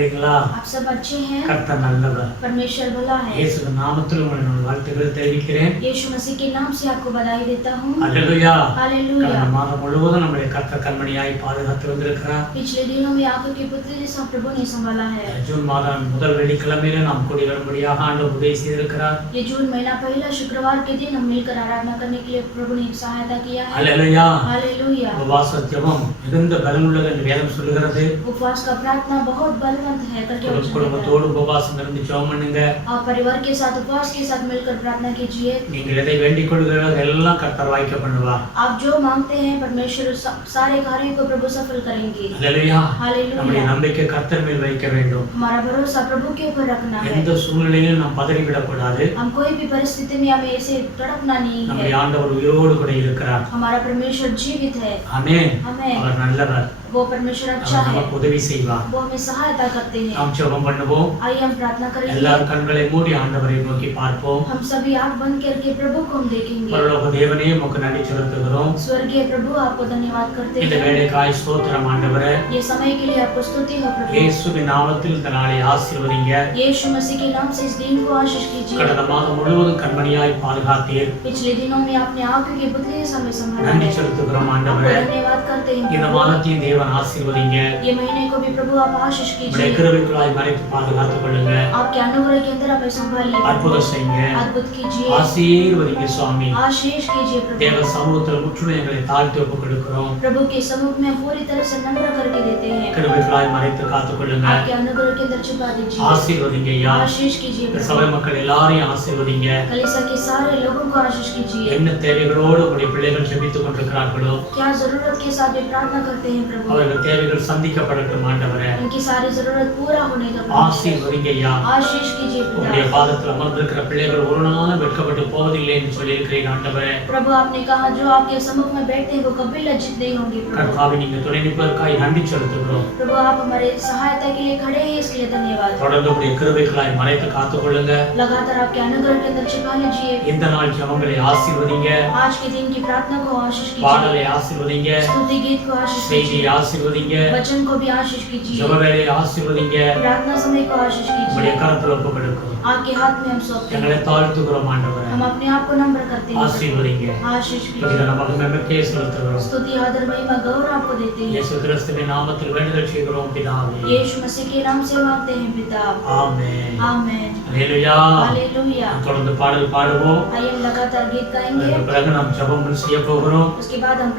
இருக்கிறீங்களா? आप सब अच्छे हैं? கர்த்தர் நல்லவர். परमेश्वर भला है। இயேசுவின் நாமத்தில் உங்களை நான் வாழ்த்துக்கள் தெரிவிக்கிறேன். यीशु मसीह के नाम से आपको बधाई देता हूँ। அல்லேலூயா. हालेलुया। கடந்த மாதம் முழுவதும் நம்முடைய கர்த்தர் கண்மணியாய் பாதுகாத்து வந்திருக்கிறார். पिछले दिनों में आंखों के पुतले जैसा प्रभु ने संभाला है। ஜூன் மாதம் முதல் வெள்ளிக்கிழமையில நாம் கூடி வரும்படியாக ஆண்டவர் உதவி செய்திருக்கிறார். ये जून महीना पहला शुक्रवार के दिन हम मिलकर आराधना करने के लिए प्रभु ने सहायता किया है। அல்லேலூயா. हालेलुया। உபவாச ஜெபம் மிகுந்த பலனுள்ளது என்று வேதம் சொல்லுகிறது. उपवास का प्रार्थना बहुत बलवंत है करके वचन कहता है। குடும்பத்தோடு உபவாசம் இருந்து ஜெபம் பண்ணுங்க. आप परिवार के साथ उपवास के साथ मिलकर प्रार्थना कीजिए। நீங்கள் எதை வேண்டிக் கொள்கிறீர்களோ அதெல்லாம் கர்த்தர் வாய்க்க பண்ணுவார். आप जो मांगते हैं परमेश्वर सारे कार्यों को प्रभु सफल करेंगे। அல்லேலூயா. हालेलुया। நம்முடைய நம்பிக்கை கர்த்தர் மேல் வைக்க வேண்டும். हमारा भरोसा प्रभु के ऊपर रखना है। எந்த சூழ்நிலையிலும் நாம் பதறிவிடக் கூடாது. हम कोई भी परिस्थिति में हमें ऐसे तड़पना नहीं है। நம்முடைய ஆண்டவர் உயிரோடு கூட இருக்கிறார். हमारा परमेश्वर जीवित है। ஆமென். आमेन। அவர் நல்லவர். वो परमेश्वर अच्छा அவர் है। நமக்கு உதவி செய்வார். वो हमें सहायता करते हैं। நாம் ஜெபம் பண்ணுவோம். आइए हम प्रार्थना करेंगे। எல்லாரும் கண்களை மூடி ஆண்டவரை நோக்கி பார்ப்போம். हम सभी आंख बंद करके प्रभु को हम देखेंगे। பரலோக தேவனே உமக்கு நன்றி செலுத்துகிறோம். स्वर्गीय प्रभु आपको धन्यवाद करते இந்த हैं। வேளைக்காய் ஸ்தோத்திரம் ஆண்டவரே. ये समय के लिए आपको स्तुति हो प्रभु। இயேசுவின் நாமத்தில் இந்த நாளை ஆசீர்வதிங்க. यीशु मसीह के नाम से इस दिन को आशीष कीजिए। கடந்த மாதம் முழுவதும் கண்மணியாய் பாதுகாத்தீர். पिछले दिनों में आपने आंखों के पुतले से हमें संभाला நன்றி है। செலுத்துகிறோம் आपको ஆண்டவரே. धन्यवाद करते हैं இந்த प्रभु। மாதத்தையும் தேவன் ஆசீர்வதிங்க. ये महीने को भी प्रभु आप आशीष உம்முடைய कीजिए। கிருபைக்குள்ளாய் மறைத்து பாதுகாத்துக் கொள்ளுங்க. आपके अनुग्रह के अंदर हमें संभालिए। அற்புதம் செய்யுங்க. अद्भुत कीजिए। ஆசீர்வதிங்க சுவாமி. आशीष कीजिए தேவ प्रभु। சமூகத்தில் முற்றுமை எங்களை தாழ்த்தி ஒப்புக் கொடுக்கிறோம். प्रभु के सम्मुख में पूरी तरह से नम्र करके देते हैं। கிருபைக்குள்ளாய் மறைத்து காத்துக் கொள்ளுங்க. आपके अनुग्रह के अंदर छुपा दीजिए। ஆசீர்வதிங்க ஐயா. आशीष कीजिए இந்த प्रभु। சபை மக்கள் எல்லாரையும் ஆசீர்வதிங்க. कलीसिया के सारे लोगों को आशीष कीजिए। என்ன தேவைகளோடு உங்களுடைய பிள்ளைகள் ஜெபித்துக் கொண்டிருக்கிறார்களோ क्या जरूरत के साथ वे प्रार्थना करते हैं प्रभु। அவர்கள் தேவைகள் சந்திக்கப்படட்டும் ஆண்டவரே. उनकी सारी जरूरत पूरा होने का प्रभु। ஆசீர்வதிங்க ஐயா. आशीष कीजिए உங்களுடைய पिता। பாதத்தில் அமர்ந்திருக்கிற பிள்ளைகள் ஒரு நாளும் வெட்கப்பட்டு போவதில்லை என்று சொல்லியிருக்கிறீர் ஆண்டவரே. प्रभु आपने कहा जो आपके सम्मुख में बैठते हैं वो कभी लज्जित नहीं होंगे प्रभु। கர்த்தாவே நீங்க துணை நிற்பதற்காக நன்றி செலுத்துகிறோம். प्रभु आप हमारे सहायता के लिए खड़े हैं इसके लिए धन्यवाद। தொடர்ந்து உங்களுடைய கிருபைகளாய் மறைத்து காத்துக் கொள்ளுங்க. लगातार आपके अनुग्रह के अंदर छिपा लीजिए। இந்த நாள் ஜெபங்களை ஆசீர்வதிங்க. आज के दिन की प्रार्थना को आशीष कीजिए। பாடலை ஆசீர்வதிங்க. स्तुति गीत को आशीष செய்தியை कीजिए। ஆசீர்வதிங்க. वचन को भी आशीष कीजिए। ஜெப வேலையை ஆசீர்வதிங்க. प्रार्थना समय को आशीष உங்களுடைய कीजिए। கரத்தில் ஒப்புக் கொடுக்கிறோம். आपके हाथ में हम सौंपते எங்களை हैं। தாழ்த்துகிறோம் ஆண்டவரே. हम अपने आप को नम्र करते हैं। ஆசீர்வதிங்க. आशीष இதை कीजिए। நமக்கு நமக்கே செலுத்துகிறோம். स्तुति आदर महिमा गौरव आपको देते हैं। இயேசு கிறிஸ்துவின் நாமத்தில் வேண்டுதல் செய்கிறோம் பிதாவே. यीशु मसीह के नाम से मांगते हैं पिता। ஆமென். आमेन। அல்லேலூயா. हालेलुया। நாம் தொடர்ந்து பாடல் பாடுவோம். आइए हम लगातार गीत गाएंगे। அதற்கு பிறகு நாம் ஜெபம் செய்ய போகிறோம். उसके बाद हम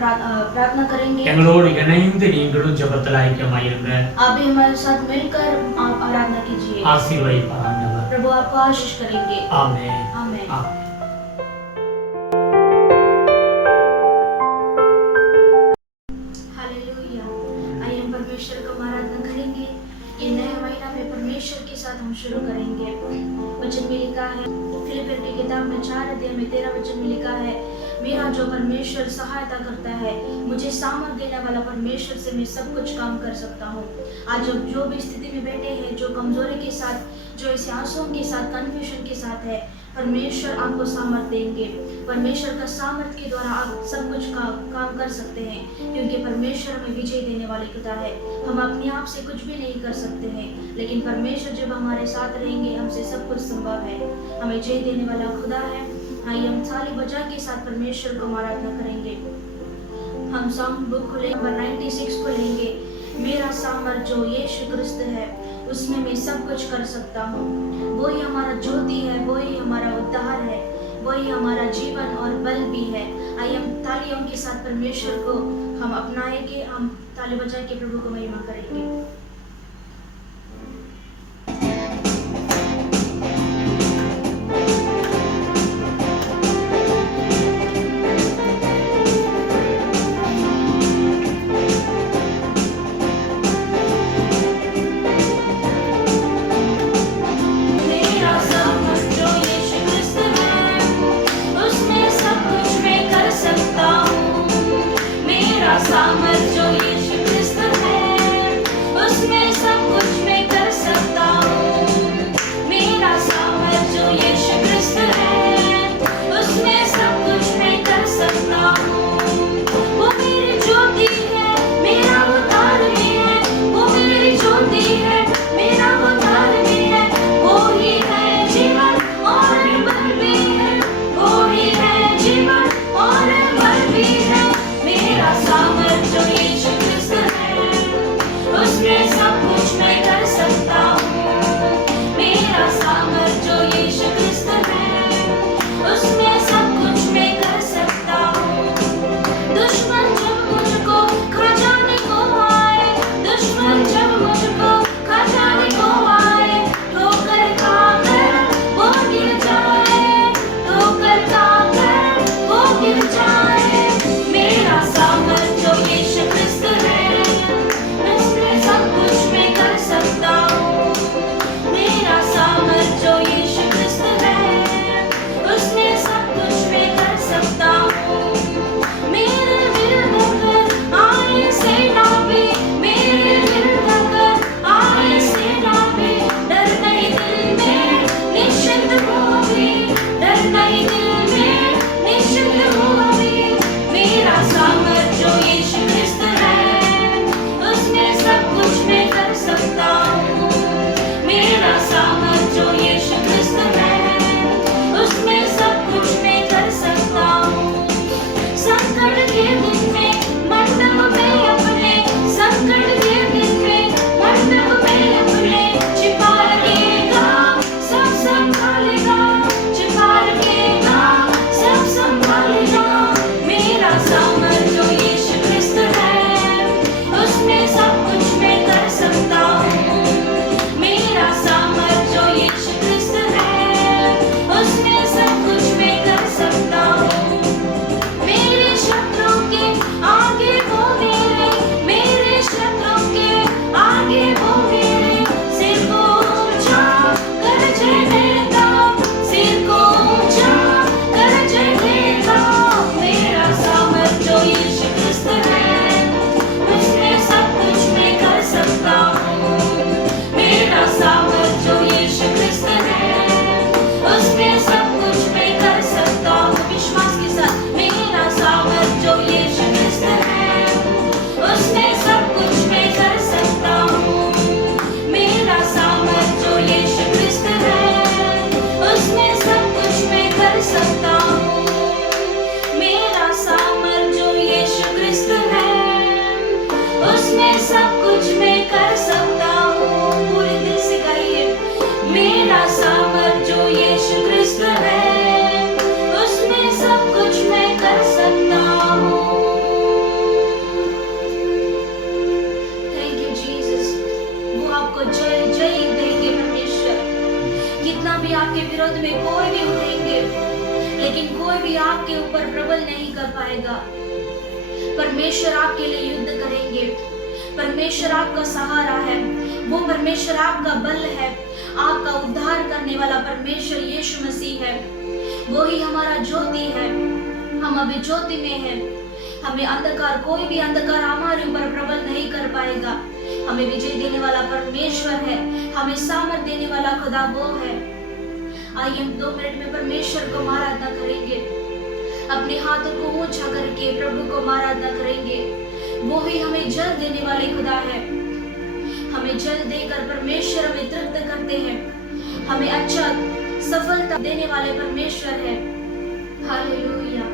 प्रार्थना करेंगे। எங்களோடு இணைந்து நீங்களும் ஜெபத்தில் ஐக்கியமாயிருங்க. आप भी हमारे साथ मिलकर आप आराधना कीजिए। ஆசீர்வதிப்பார் ஆண்டவர். प्रभु आपको आशीष करेंगे। ஆமென். आमेन। ஆமென். हालेलुया। आइए हम परमेश्वर को आराधना करेंगे। ये नया महीना में परमेश्वर के साथ हम शुरू करेंगे। वचन में लिखा है फिलिपियर की किताब में 4 अध्याय में 13 वचन में लिखा है मेरा जो परमेश्वर सहायता करता है मुझे सामर्थ देने वाला परमेश्वर से मैं सब कुछ काम कर सकता हूँ। आज जो भी स्थिति में बैठे हैं, जो कमजोरी के साथ, जो ऐसे आंसुओं के साथ, कन्फ्यूजन के साथ है, परमेश्वर आपको सामर्थ देंगे। परमेश्वर का सामर्थ के द्वारा आप सब कुछ काम कर सकते हैं, क्योंकि परमेश्वर हमें विजय देने वाले खुदा है। हम अपने आप से कुछ भी नहीं कर सकते हैं, लेकिन परमेश्वर जब हमारे साथ रहेंगे हमसे सब कुछ संभव है। हमें जय देने वाला खुदा है। आइए हम थाली बजा के साथ परमेश्वर को आराधना करेंगे। हम सॉन्ग बुक खोलेंगे, नंबर 96 खोलेंगे। मेरा सामर्थ जो यीशु क्रिस्त है उसमें मैं सब कुछ कर सकता हूँ। वही हमारा ज्योति है, वही हमारा उद्धार है, वही हमारा जीवन और बल भी है। आइए हम तालियों के साथ परमेश्वर को हम अपनाएंगे। हम ताली बजा के प्रभु को महिमा करेंगे। मेरा सामर्थ जो यीशु क्रिस्त है उसमें सब कुछ मैं कर सकता हूँ। मेरा सामर्थ जो यीशु क्रिस्त है भी आपके विरोध में कोई भी उठेंगे, लेकिन कोई भी आपके ऊपर प्रबल नहीं कर पाएगा। परमेश्वर आपके लिए युद्ध करेंगे। परमेश्वर आपका सहारा है, वो परमेश्वर आपका बल है, आपका उद्धार करने वाला परमेश्वर यीशु मसीह है। वो ही हमारा ज्योति है। हम अभी ज्योति में हैं। हमें अंधकार, कोई भी अंधकार हमारे ऊपर प्रबल नहीं कर पाएगा। हमें विजय देने वाला परमेश्वर है, हमें सामर्थ देने वाला खुदा वो है। आइए हम 2 मिनट में परमेश्वर को आराधना करेंगे। अपने हाथों को ऊंचा करके प्रभु को आराधना करेंगे। वो ही हमें जल देने वाले खुदा है। हमें जल देकर परमेश्वर हमें तृप्त करते हैं। हमें अच्छा सफलता देने वाले परमेश्वर है। हालेलुया।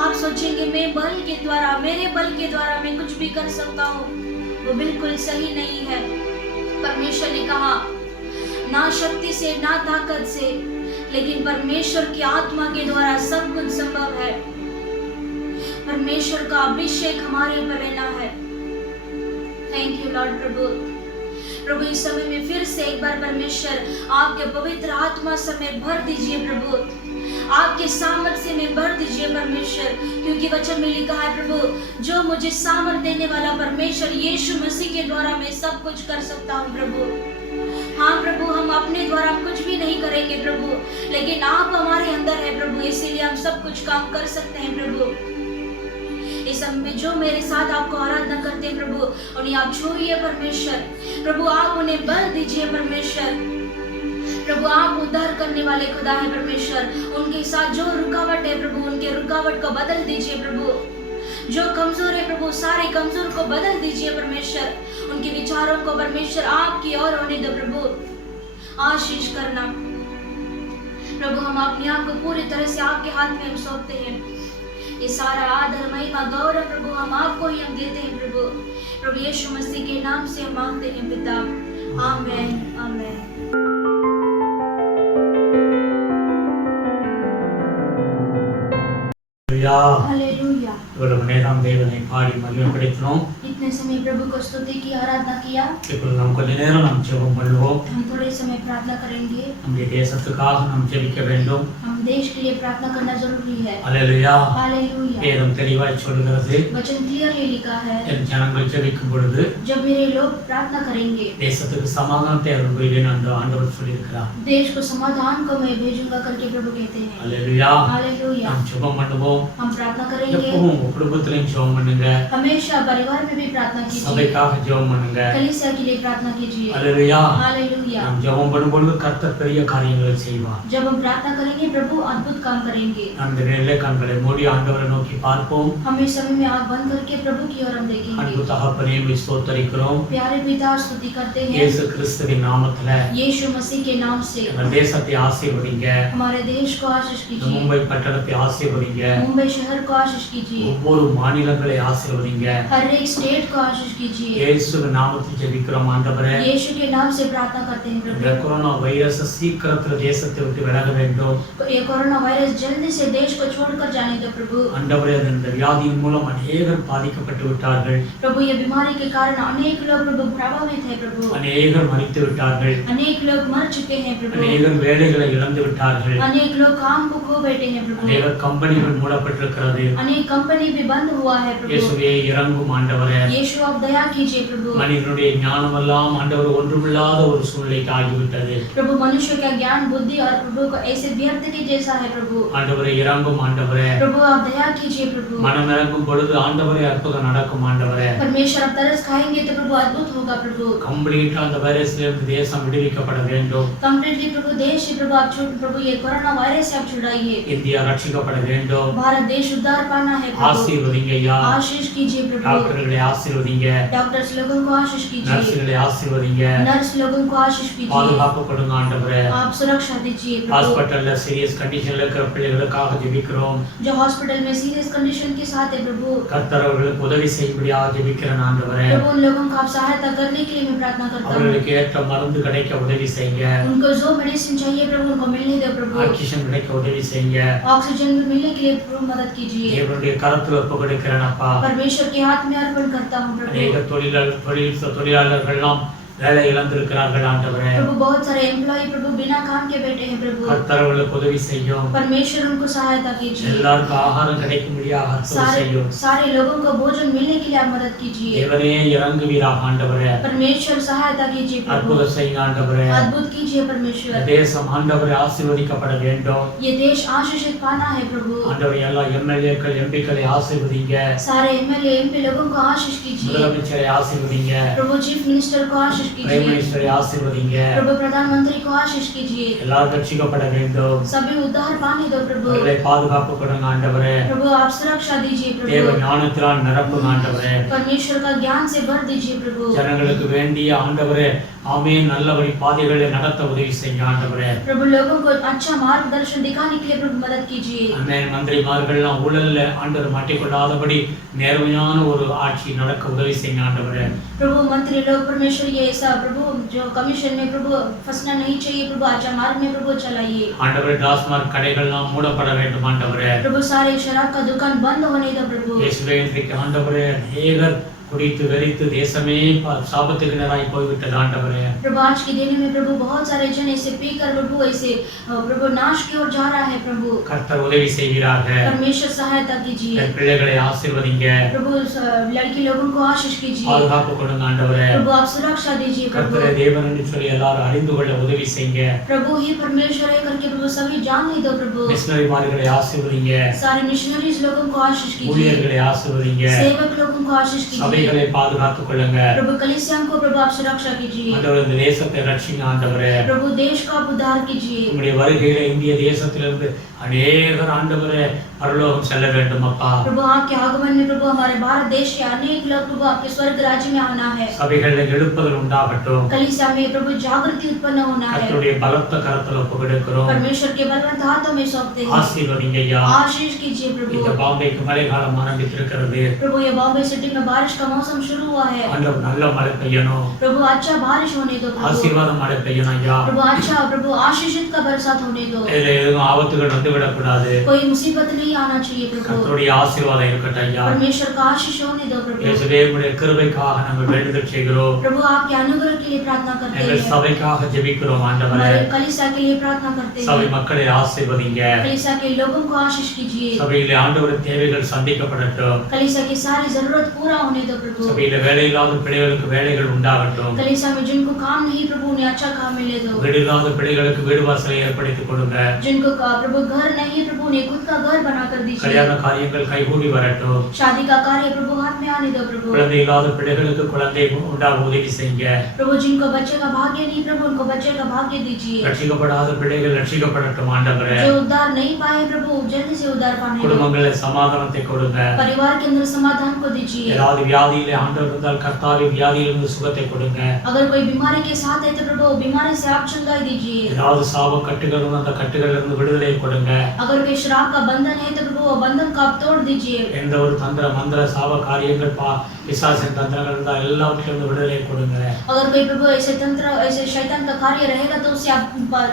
आप सोचेंगे मैं बल के द्वारा, मेरे बल के द्वारा मैं कुछ भी कर सकता हूँ, वो बिल्कुल सही नहीं है। परमेश्वर ने कहा ना शक्ति से ना ताकत से, लेकिन परमेश्वर की आत्मा के द्वारा सब कुछ संभव है। परमेश्वर का अभिषेक हमारे ऊपर रहना है। थैंक यू लॉर्ड प्रभु इस समय में फिर से एक बार परमेश्वर आपके पवित्र आत्मा से भर दीजिए प्रभु, आपके सामर्थ्य में भर दीजिए परमेश्वर, क्योंकि वचन में लिखा है प्रभु जो मुझे सामर्थ्य देने वाला परमेश्वर यीशु मसीह के द्वारा मैं सब कुछ कर सकता हूँ प्रभु। हाँ प्रभु, हम अपने द्वारा कुछ भी नहीं करेंगे प्रभु, लेकिन आप हमारे अंदर है प्रभु, इसीलिए हम सब कुछ काम कर सकते हैं प्रभु। इस समय जो मेरे साथ आपको आराधना करते हैं प्रभु, उन्हें आप छूइए परमेश्वर, प्रभु आप उन्हें बल दीजिए परमेश्वर। प्रभु आप उद्धार करने वाले खुदा है परमेश्वर। उनके साथ जो रुकावट है प्रभु, उनके रुकावट को बदल दीजिए प्रभु। जो कमजोर है प्रभु, सारे कमजोर को बदल दीजिए परमेश्वर। उनके विचारों को परमेश्वर आपकी ओर होने दो प्रभु। आशीष करना प्रभु। हम अपने आप को पूरी तरह से आपके हाथ में हम सौंपते हैं। ये सारा आदर महिमा गौरव प्रभु हम आपको ही हम देते हैं प्रभु। प्रभु यीशु मसीह के नाम से हम मांगते हैं पिता, आमेन आमेन। हालेलुया। இவ்வளவு நேரம் தேவனை பாடி மகிமைப்படுத்தினோம். इतने समय प्रभु को स्तुति की आराधना किया। இப்பொழுது நாம் கொஞ்ச நேரம் நாம் ஜெபம் பண்ணுவோம். हम थोड़े समय प्रार्थना करेंगे। நம்முடைய தேசத்துக்காக நாம் ஜெபிக்க வேண்டும். हम देश के लिए प्रार्थना करना जरूरी है। ஹalleluya. हालेलुया। வேதம் தெளிவாய் சொல்கிறது, वचन क्लियरली लिखा है, என் ஜனங்கள் ஜெபிக்கும் பொழுது जब मेरे लोग प्रार्थना करेंगे தேசத்துக்கு சமாதானத்தை அருள்வேன் என்று ஆண்டவர் சொல்லியிருக்கிறார். देश को समाधान को मैं भेजूंगा करके प्रभु कहते हैं। ஹalleluya. हालेलुया। நாம் ஜெபம் பண்ணுவோம். हम प्रार्थना करेंगे। எப்பவும் உங்க குடும்பத்திலையும் ஜெபம் பண்ணுங்க. हमेशा परिवार में भी प्रार्थना कीजिए। சபைக்காக ஜெபம் பண்ணுங்க. कलीसिया के लिए प्रार्थना कीजिए। ஹalleluya. हालेलुया। நாம் ஜெபம் பண்ணும்போது கர்த்தர் பெரிய காரியங்களை செய்வார். जब हम प्रार्थना करेंगे प्रभु अद्भुत काम करेंगे। அந்த நிலை கண்களை மூடி ஆண்டவரை நோக்கி பார்ப்போம். हम इस समय में आंख बंद करके प्रभु की ओर हम देखेंगे। அன்பு தகப்பனே உம்மை ஸ்தோத்திரிக்கிறோம். प्यारे पिता स्तुति करते हैं இயேசு கிறிஸ்துவின் நாமத்திலே यीशु मसीह के नाम से। நம்ம தேசத்தை ஆசீர்வதிங்க. हमारे देश को आशीष இந்த कीजिए। மும்பை பட்டணத்தை ஆசீர்வதிங்க. मुंबई शहर को आशीष कीजिए। ஒவ்வொரு மாநிலங்களை ஆசீர்வதிங்க. हर एक स्टेट को आशीष कीजिए। இயேசுவின் நாமத்தில் ஜெபிக்கிறோம் ஆண்டவரே. यीशु के नाम से प्रार्थना करते हैं இந்த प्रभु। கொரோனா வைரஸ் சீக்கிரத்தில் தேசத்தை விட்டு விலக வேண்டும். ये कोरोना वायरस जल्दी से देश को छोड़कर जाने दो प्रभु। ஆண்டவரே, இந்த வியாதியின் மூலம் அநேகர் பாதிக்கப்பட்டு விட்டார்கள். प्रभु ये बीमारी के कारण अनेक लोग प्रभु प्रभावित है प्रभु। அநேகர் மரித்து விட்டார்கள். अनेक लोग मर चुके हैं प्रभु। அநேகர் வேலைகளை இழந்து விட்டார்கள். अनेक लोग काम को खो बैठे हैं प्रभु। அநேக கம்பெனிகள் மூடப்பட்டிருக்கிறது. अनेक कंपनी भी बंद हुआ है प्रभु। இயேசுவே இறங்கும் ஆண்டவரே. यीशु आप दया कीजिए प्रभु। மனிதனுடைய ஞானமெல்லாம் ஆண்டவர் ஒன்றுமில்லாத ஒரு சூழ்நிலைக்கு ஆகிவிட்டது. प्रभु मनुष्य का ज्ञान बुद्धि और प्रभु को ऐसे व्यर्थ के जैसा है प्रभु। ஆண்டவரே இறங்கும் ஆண்டவரே. प्रभु आप दया कीजिए प्रभु। மனம் இறங்கும் பொழுது ஆண்டவரே அற்புதம் நடக்கும் ஆண்டவரே. परमेश्वर आप तरस खाएंगे तो प्रभु अद्भुत होगा प्रभु। கம்ப்ளீட்டா அந்த வைரஸிலிருந்து தேசம் விடுவிக்கப்பட வேண்டும். कंप्लीटली प्रभु देश से प्रभु आप छूट प्रभु ये कोरोना वायरस से आप छुड़ाइए। இந்தியா ரட்சிக்கப்பட வேண்டும். भारत देश उद्धार पाना है प्रभु। ஆசீர்வதிங்க ஐயா. आशीष कीजिए प्रभु। டாக்டர்களை ஆசீர்வதிங்க. डॉक्टर्स लोगों को आशीष कीजिए। நர்சுகளை ஆசீர்வதிங்க. नर्स लोगों को आशीष कीजिए। பாதுகாப்பு கொடுங்க ஆண்டவரே. आप सुरक्षा दीजिए प्रभु। ஹாஸ்பிடல்ல சீரியஸ் கண்டிஷன்ல இருக்கிற பிள்ளைகளுக்காக ஜெபிக்கிறோம். जो हॉस्पिटल में सीरियस कंडीशन के साथ है प्रभु। கர்த்தர் அவர்களுக்கு உதவி செய்யும்படியாக ஜெபிக்கிறேன் ஆண்டவரே. प्रभु उन लोगों को आप सहायता करने के लिए मैं प्रार्थना करता हूँ। அவர்களுக்கு ஏற்ற மருந்து கிடைக்க உதவி செய்யுங்க. उनको जो मेडिसिन चाहिए प्रभु उनको मिलने दो प्रभु। ஆக்சிஜன் கிடைக்க उदவி செய்யுங்க. ऑक्सीजन भी मिलने के लिए प्रभु मदद कीजिए। தேவனுடைய கரத்துல ஒப்பு கொடுக்கிறேன் அப்பா. परमेश्वर के हाथ में अर्पण करता हूँ प्रभु। அநேக தொழிலாளர்கள்லாம் வேலை இழந்திருக்கிறார்கள் ஆண்டவரே. प्रभु बहुत सारे एम्प्लॉय प्रभु बिना काम के बैठे हैं प्रभु। கர்த்தர் அவர்களுக்கு உதவி செய்யும். परमेश्वर उनको सहायता कीजिए। எல்லாருக்கும் ஆகாரம் கிடைக்கும்படியாக அற்புதம் செய்யும். सारे लोगों को भोजन मिलने के लिए आप मदद कीजिए। தேவனே இறங்குவீராக ஆண்டவரே. परमेश्वर सहायता कीजिए प्रभु। அற்புதம் செய்யுங்க ஆண்டவரே. अद्भुत कीजिए परमेश्वर। தேசம் ஆண்டவரே ஆசீர்வதிக்கப்பட வேண்டும். ये देश आशीषित पाना है प्रभु। ஆண்டவரே எல்லா எம்எல்ஏக்கள் எம்பிக்களை ஆசீர்வதிங்க. सारे एमएलए एमपी लोगों को आशीष कीजिए। முதலமைச்சரை ஆசீர்வதிங்க. प्रभु चीफ मिनिस्टर को आशीष பிரைம் कीजिए। மினிஸ்டரை ஆசீர்வதிங்க. प्रभु प्रधानमंत्री को आशीष कीजिए। எல்லாரும் ரட்சிக்கப்பட வேண்டும். सभी उद्धार पाने दो प्रभु। அவர்களை பாதுகாப்பு கொடுங்க ஆண்டவரே. प्रभु आप सुरक्षा दीजिए தேவ प्रभु। ஞானத்தினால் நிரப்புங்க ஆண்டவரே. परमेश्वर का ज्ञान से भर दीजिए प्रभु। ஜனங்களுக்கு வேண்டிய ஆண்டவரே ஆமென் நல்லபடி பாதைகளை நடத்த உதவி செய்யுங்க ஆண்டவரே. प्रभु लोगों को अच्छा मार्गदर्शन दिखाने के लिए प्रभु मदद कीजिए। ஆமென். மந்திரிமார்கள்லாம் ஊழல்ல ஆண்டவர் மாட்டிக்கொள்ளாதபடி நேர்மையான ஒரு ஆட்சி நடக்க உதவி செய்யுங்க ஆண்டவரே. प्रभु मंत्री लोग परमेश्वर ये ऐसा प्रभु जो कमीशन में प्रभु फंसना नहीं चाहिए प्रभु अच्छा मार्ग में प्रभु चलाइए। ஆண்டவரே டாஸ்மாக் கடைகள்லாம் மூடப்பட வேண்டும் ஆண்டவரே. प्रभु सारे शराब का दुकान बंद होने दो प्रभु। இயேசுவே இன்றைக்கு ஆண்டவரே அநேகர் குடித்து வெறித்து தேசமே சாபத்துக்கு நேராய் போய்விட்டது ஆண்டவரே. प्रभु आज के दिन में प्रभु बहुत सारे जन ऐसे पीकर प्रभु ऐसे प्रभु नाश की ओर जा रहा है प्रभु। கர்த்தர் உதவி செய்கிறாக. परमेश्वर सहायता कीजिए। என் பிள்ளைகளை ஆசீர்வதிங்க. प्रभु लड़की लोगों को आशीष कीजिए। பாதுகாப்பு கொடுங்க ஆண்டவரே. प्रभु आप सुरक्षा दीजिए प्रभु। கர்த்தரே தேவன் என்று சொல்லி எல்லாரும் அறிந்து கொள்ள உதவி செய்யுங்க. प्रभु ही परमेश्वर है करके प्रभु सभी जान ले दो प्रभु। மிஷனரிமார்களை ஆசீர்வதிங்க. सारे मिशनरीज लोगों को आशीष कीजिए। ஊழியர்களை ஆசீர்வதிங்க. सेवक लोगों को आशीष कीजिए। சபைகளை பாதுகாத்துக் கொள்ளுங்க प्रभु कलीसिया को प्रभु आप सुरक्षा कीजिए। ஆண்டவரே இந்த தேசத்தை ரட்சிங்க ஆண்டவரே प्रभु देश का आप उद्धार कीजिए। உம்முடைய வருகையில இந்திய தேசத்திலிருந்து அநேகர் ஆண்டவரே பரலோகம் செல்ல வேண்டும் அப்பா प्रभु आपके आगमन में प्रभु हमारे भारत देश के अनेक लोग प्रभु आपके स्वर्ग राज्य में आना है। சபைகளை எழுப்புதல் உண்டாகட்டும் कलीसिया में प्रभु जागृति उत्पन्न होना है। கர்த்தருடைய பலத்த கரத்துல ஒப்புக்கொடுக்கிறோம் परमेश्वर के बलवंत हाथों में सौंपते हैं। ஆசீர்வதிங்க ஐயா आशीष कीजिए प्रभु। இந்த பாம்பேக்கு மழைக்காலம் ஆரம்பித்திருக்கிறது प्रभु ये बॉम्बे सिटी में बारिश का मौसम शुरू हुआ है। ஆண்டவர் நல்ல மழை பெய்யணும் प्रभु अच्छा बारिश होने दो प्रभु। ஆசீர்வாத மழை பெய்யணும் ஐயா प्रभु अच्छा प्रभु आशीषित का बरसात होने दो। இதுல எதுவும் ஆபத்துகள் வந்து விடக்கூடாது कोई मुसीबत नहीं आना चाहिए प्रभु। கர்த்தருடைய ஆசீர்வாதம் இருக்கட்டும் ஐயா परमेश्वर का आशीष होने दो प्रभु। இயேசுவே உம்முடைய கிருபைக்காக நாங்கள் வேண்டுதல் செய்கிறோம் प्रभु आपके अनुग्रह के लिए प्रार्थना करते எங்கள் हैं। சபைக்காக ஜெபிக்கிறோம் ஆண்டவரே हमारे कलीसिया के लिए प्रार्थना करते சபை हैं। மக்களை ஆசீர்வதிங்க कलीसिया के लोगों को आशीष कीजिए। சபையிலே ஆண்டவரின் தேவைகள் சந்திக்கப்படட்டும் कलीसिया की सारी जरूरत पूरा होने दो प्रभु। சபையில வேலை இல்லாத பிள்ளைகளுக்கு வேலைகள் உண்டாகட்டும் कलीसिया में जिनको काम नहीं प्रभु उन्हें अच्छा काम मिले दो। வீடு இல்லாத பிள்ளைகளுக்கு வீடு வாசலை ஏற்படுத்தி கொடுங்க जिनको प्रभु घर नहीं प्रभु उन्हें खुद का घर बना कर दीजिए। கல்யாண காரியங்கள் கைகூடி வரட்டும் शादी का कार्य प्रभु हाथ में आने दो प्रभु। குழந்தை இல்லாத பிள்ளைகளுக்கு குழந்தை உண்டாக உதவி செய்யுங்க प्रभु जिनको बच्चे का भाग्य नहीं प्रभु उनको बच्चे का भाग्य दीजिए। ரட்சிக்கப்படாத பிள்ளைகள் ரட்சிக்கப்படட்டும் ஆண்டவரே जो उद्धार नहीं पाए प्रभु जल्दी से उद्धार पाने दो। குடும்பங்களில் சமாதானத்தை கொடுங்க परिवार के अंदर समाधान को दीजिए। ஏதாவது வியாதியிலே ஆண்டவர் இருந்தால் கர்த்தாவே வியாதியிலிருந்து சுகத்தை கொடுங்க अगर कोई बीमारी के साथ है तो प्रभु बीमारी से आप चंगाई दीजिए। ஏதாவது சாப கட்டுகள் அந்த கட்டுகளில் இருந்து விடுதலை கொடுங்க अगर कोई श्राप का बंधन है तो प्रभु वो बंधन को आप तोड़ दीजिए। எந்த ஒரு தந்திர மந்திர சாப காரியங்கள் பிசாசின் தந்திரங்கள் இருந்தால் எல்லாவற்றிலிருந்து விடுதலை கொடுங்க अगर कोई प्रभु ऐसे तंत्र ऐसे शैतान का कार्य रहेगा तो उसे आप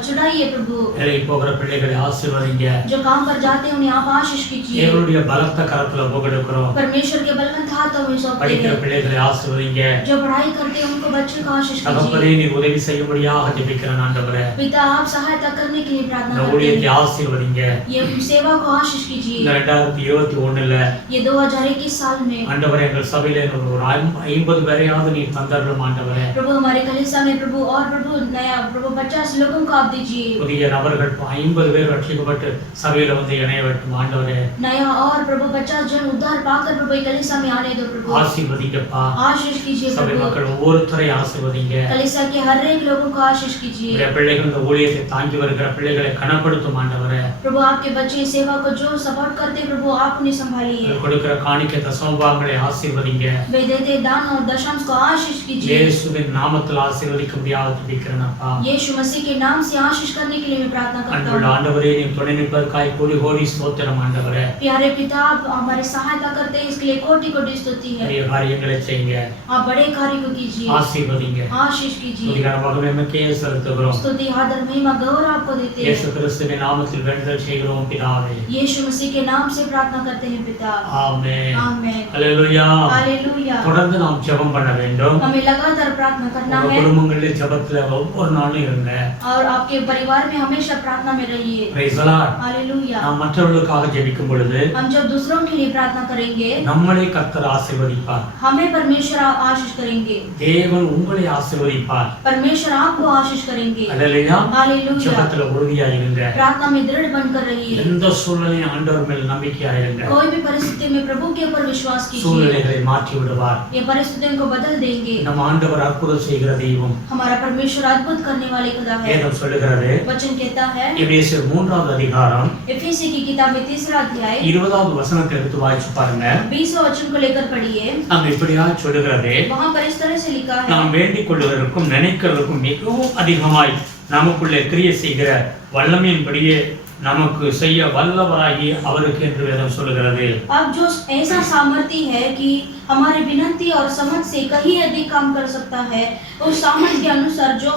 छुड़ाइए प्रभु। வேலைக்கு போகிற பிள்ளைகளை ஆசீர்வதிங்க जो काम पर जाते हैं उन्हें आप आशीष कीजिए। தேவனுடைய பலத்த கரத்துல ஒப்புக்கொடுக்கிறோம் परमेश्वर के बलवंत हाथों में सौंपते படிக்கிற हैं। பிள்ளைகளை ஆசீர்வதிங்க जो पढ़ाई करते हैं उनको बच्चों को आशीष தகப்பனே कीजिए। நீ உதவி செய்யும்படியாக ஜெபிக்கிறேன் ஆண்டவரே पिता आप सहायता करने के लिए प्रार्थना இந்த करते ஊழியத்தை हैं। ஆசீர்வதிங்க ये सेवा को आशीष இந்த कीजिए। 2021 ये 2021 साल में ஆண்டவரே எங்கள் சபையில ஒரு 50 பேரையாவது நீ தந்தரலும் ஆண்டவரே प्रभु हमारे कलीसिया में प्रभु और प्रभु नया प्रभु 50 लोगों को आप दीजिए। புதிய நபர்கள் 50 பேர் ரட்சிக்கப்பட்டு சபையில வந்து இணைய வேண்டும் ஆண்டவரே नया और प्रभु 50 जन उद्धार पाकर प्रभु कलीसिया में आने दो प्रभु। ஆசீர்வதிங்கப்பா आशीष कीजिए சபை प्रभु। மக்கள் ஒவ்வொருத்தரையும் ஆசீர்வதிங்க कलीसिया के हर एक लोगों को आशीष कीजिए। உடைய பிள்ளைகள் இந்த ஊழியத்தை தாங்கி வருகிற பிள்ளைகளை கனப்படுத்தும் ஆண்டவரே प्रभु आपके बच्चे इस सेवा को जो सपोर्ट करते हैं प्रभु आप उन्हें संभालिए। கொடுக்கிற காணிக்கை தசமபாகங்களை ஆசீர்வதிங்க वे देते दान और दशमांश को आशीष कीजिए। இயேசுவின் நாமத்தில் ஆசீர்வதிக்க முடியாது ஜெபிக்கிறேன் அப்பா यीशु मसीह के नाम से आशीष करने के लिए मैं प्रार्थना करता அன்புள்ள हूँ। ஆண்டவரே நீ துணை நிற்பதற்காய் கோடி கோடி ஸ்தோத்திரம் ஆண்டவரே प्यारे पिता आप हमारी सहायता करते हैं इसके लिए कोटि कोटि स्तुति है। பெரிய காரியங்களை செய்யுங்க आप बड़े कार्य को कीजिए। ஆசீர்வதிங்க आशीष कीजिए। துதிகர மகிமைக்கே செலுத்துகிறோம் स्तुति आदर महिमा गौरव आपको देते இயேசு हैं। கிறிஸ்துவின் நாமத்தில் வேண்டுதல் செய்கிறோம் பிதாவே यीशु मसीह के नाम से प्रार्थना करते हैं पिता। ஆமென் आमेन। அல்லேலூயா हालेलुया। தொடர்ந்து நாம் ஜெபம் பண்ண வேண்டும் हमें लगातार प्रार्थना करना உங்க है குடும்பங்களில் ஜெபத்துல ஒவ்வொரு நாளும் இருங்க और आपके परिवार में हमेशा प्रार्थना में रहिए। Praise the Lord hallelujah. நாம் மற்றவர்களுக்காக ஜெபிக்கும் பொழுது हम जब दूसरों के लिए प्रार्थना करेंगे நம்மளை கர்த்தர் ஆசீர்வதிப்பார் हमें परमेश्वर आशीष करेंगे। தேவன் உங்களை ஆசீர்வதிப்பார் परमेश्वर आपको आशीष करेंगे। அல்லேலூயா हालेलुया। ஜெபத்துல உறுதியா இருங்க प्रार्थना में दृढ़ बनकर रहिए। எந்த சூழ்நிலையும் ஆண்டவர் மேல் நம்பிக்கையா இருங்க कोई भी परिस्थिति में प्रभु के ऊपर विश्वास कीजिए। சூழ்நிலைகளை மாற்றி விடுவார் ये परिस्थितियों को बदल देंगे। நம்ம ஆண்டவர் அற்புதம் செய்கிற தெய்வம் हमारा परमेश्वर अद्भुत करने वाले खुदा है। வேதம் சொல்லுகிறது वचन कहता है எபேசியர் 3வது அதிகாரம் एफेसी की किताब में 3रा अध्याय 20வது வசனத்தை எடுத்து வாசிச்சு பாருங்க 20वां वचन को लेकर पढ़िए। நாம் இப்படியா சொல்லுகிறது वहां पर इस तरह से लिखा है நாம் வேண்டிக் கொள்வதற்கும் நினைக்கிறதற்கும் மிகவும் அதிகமாய் நமக்குள்ளே கிரியை செய்கிற வல்லமையின்படியே நமக்கு செய்ய வல்லவராகி அவருக்கு என்று வேதம் சொல்லுகிறது अब जो ऐसा सामर्थ्य है कि हमारे विनती और समझ से कहीं अधिक काम कर सकता है उस सामर्थ्य के अनुसार जो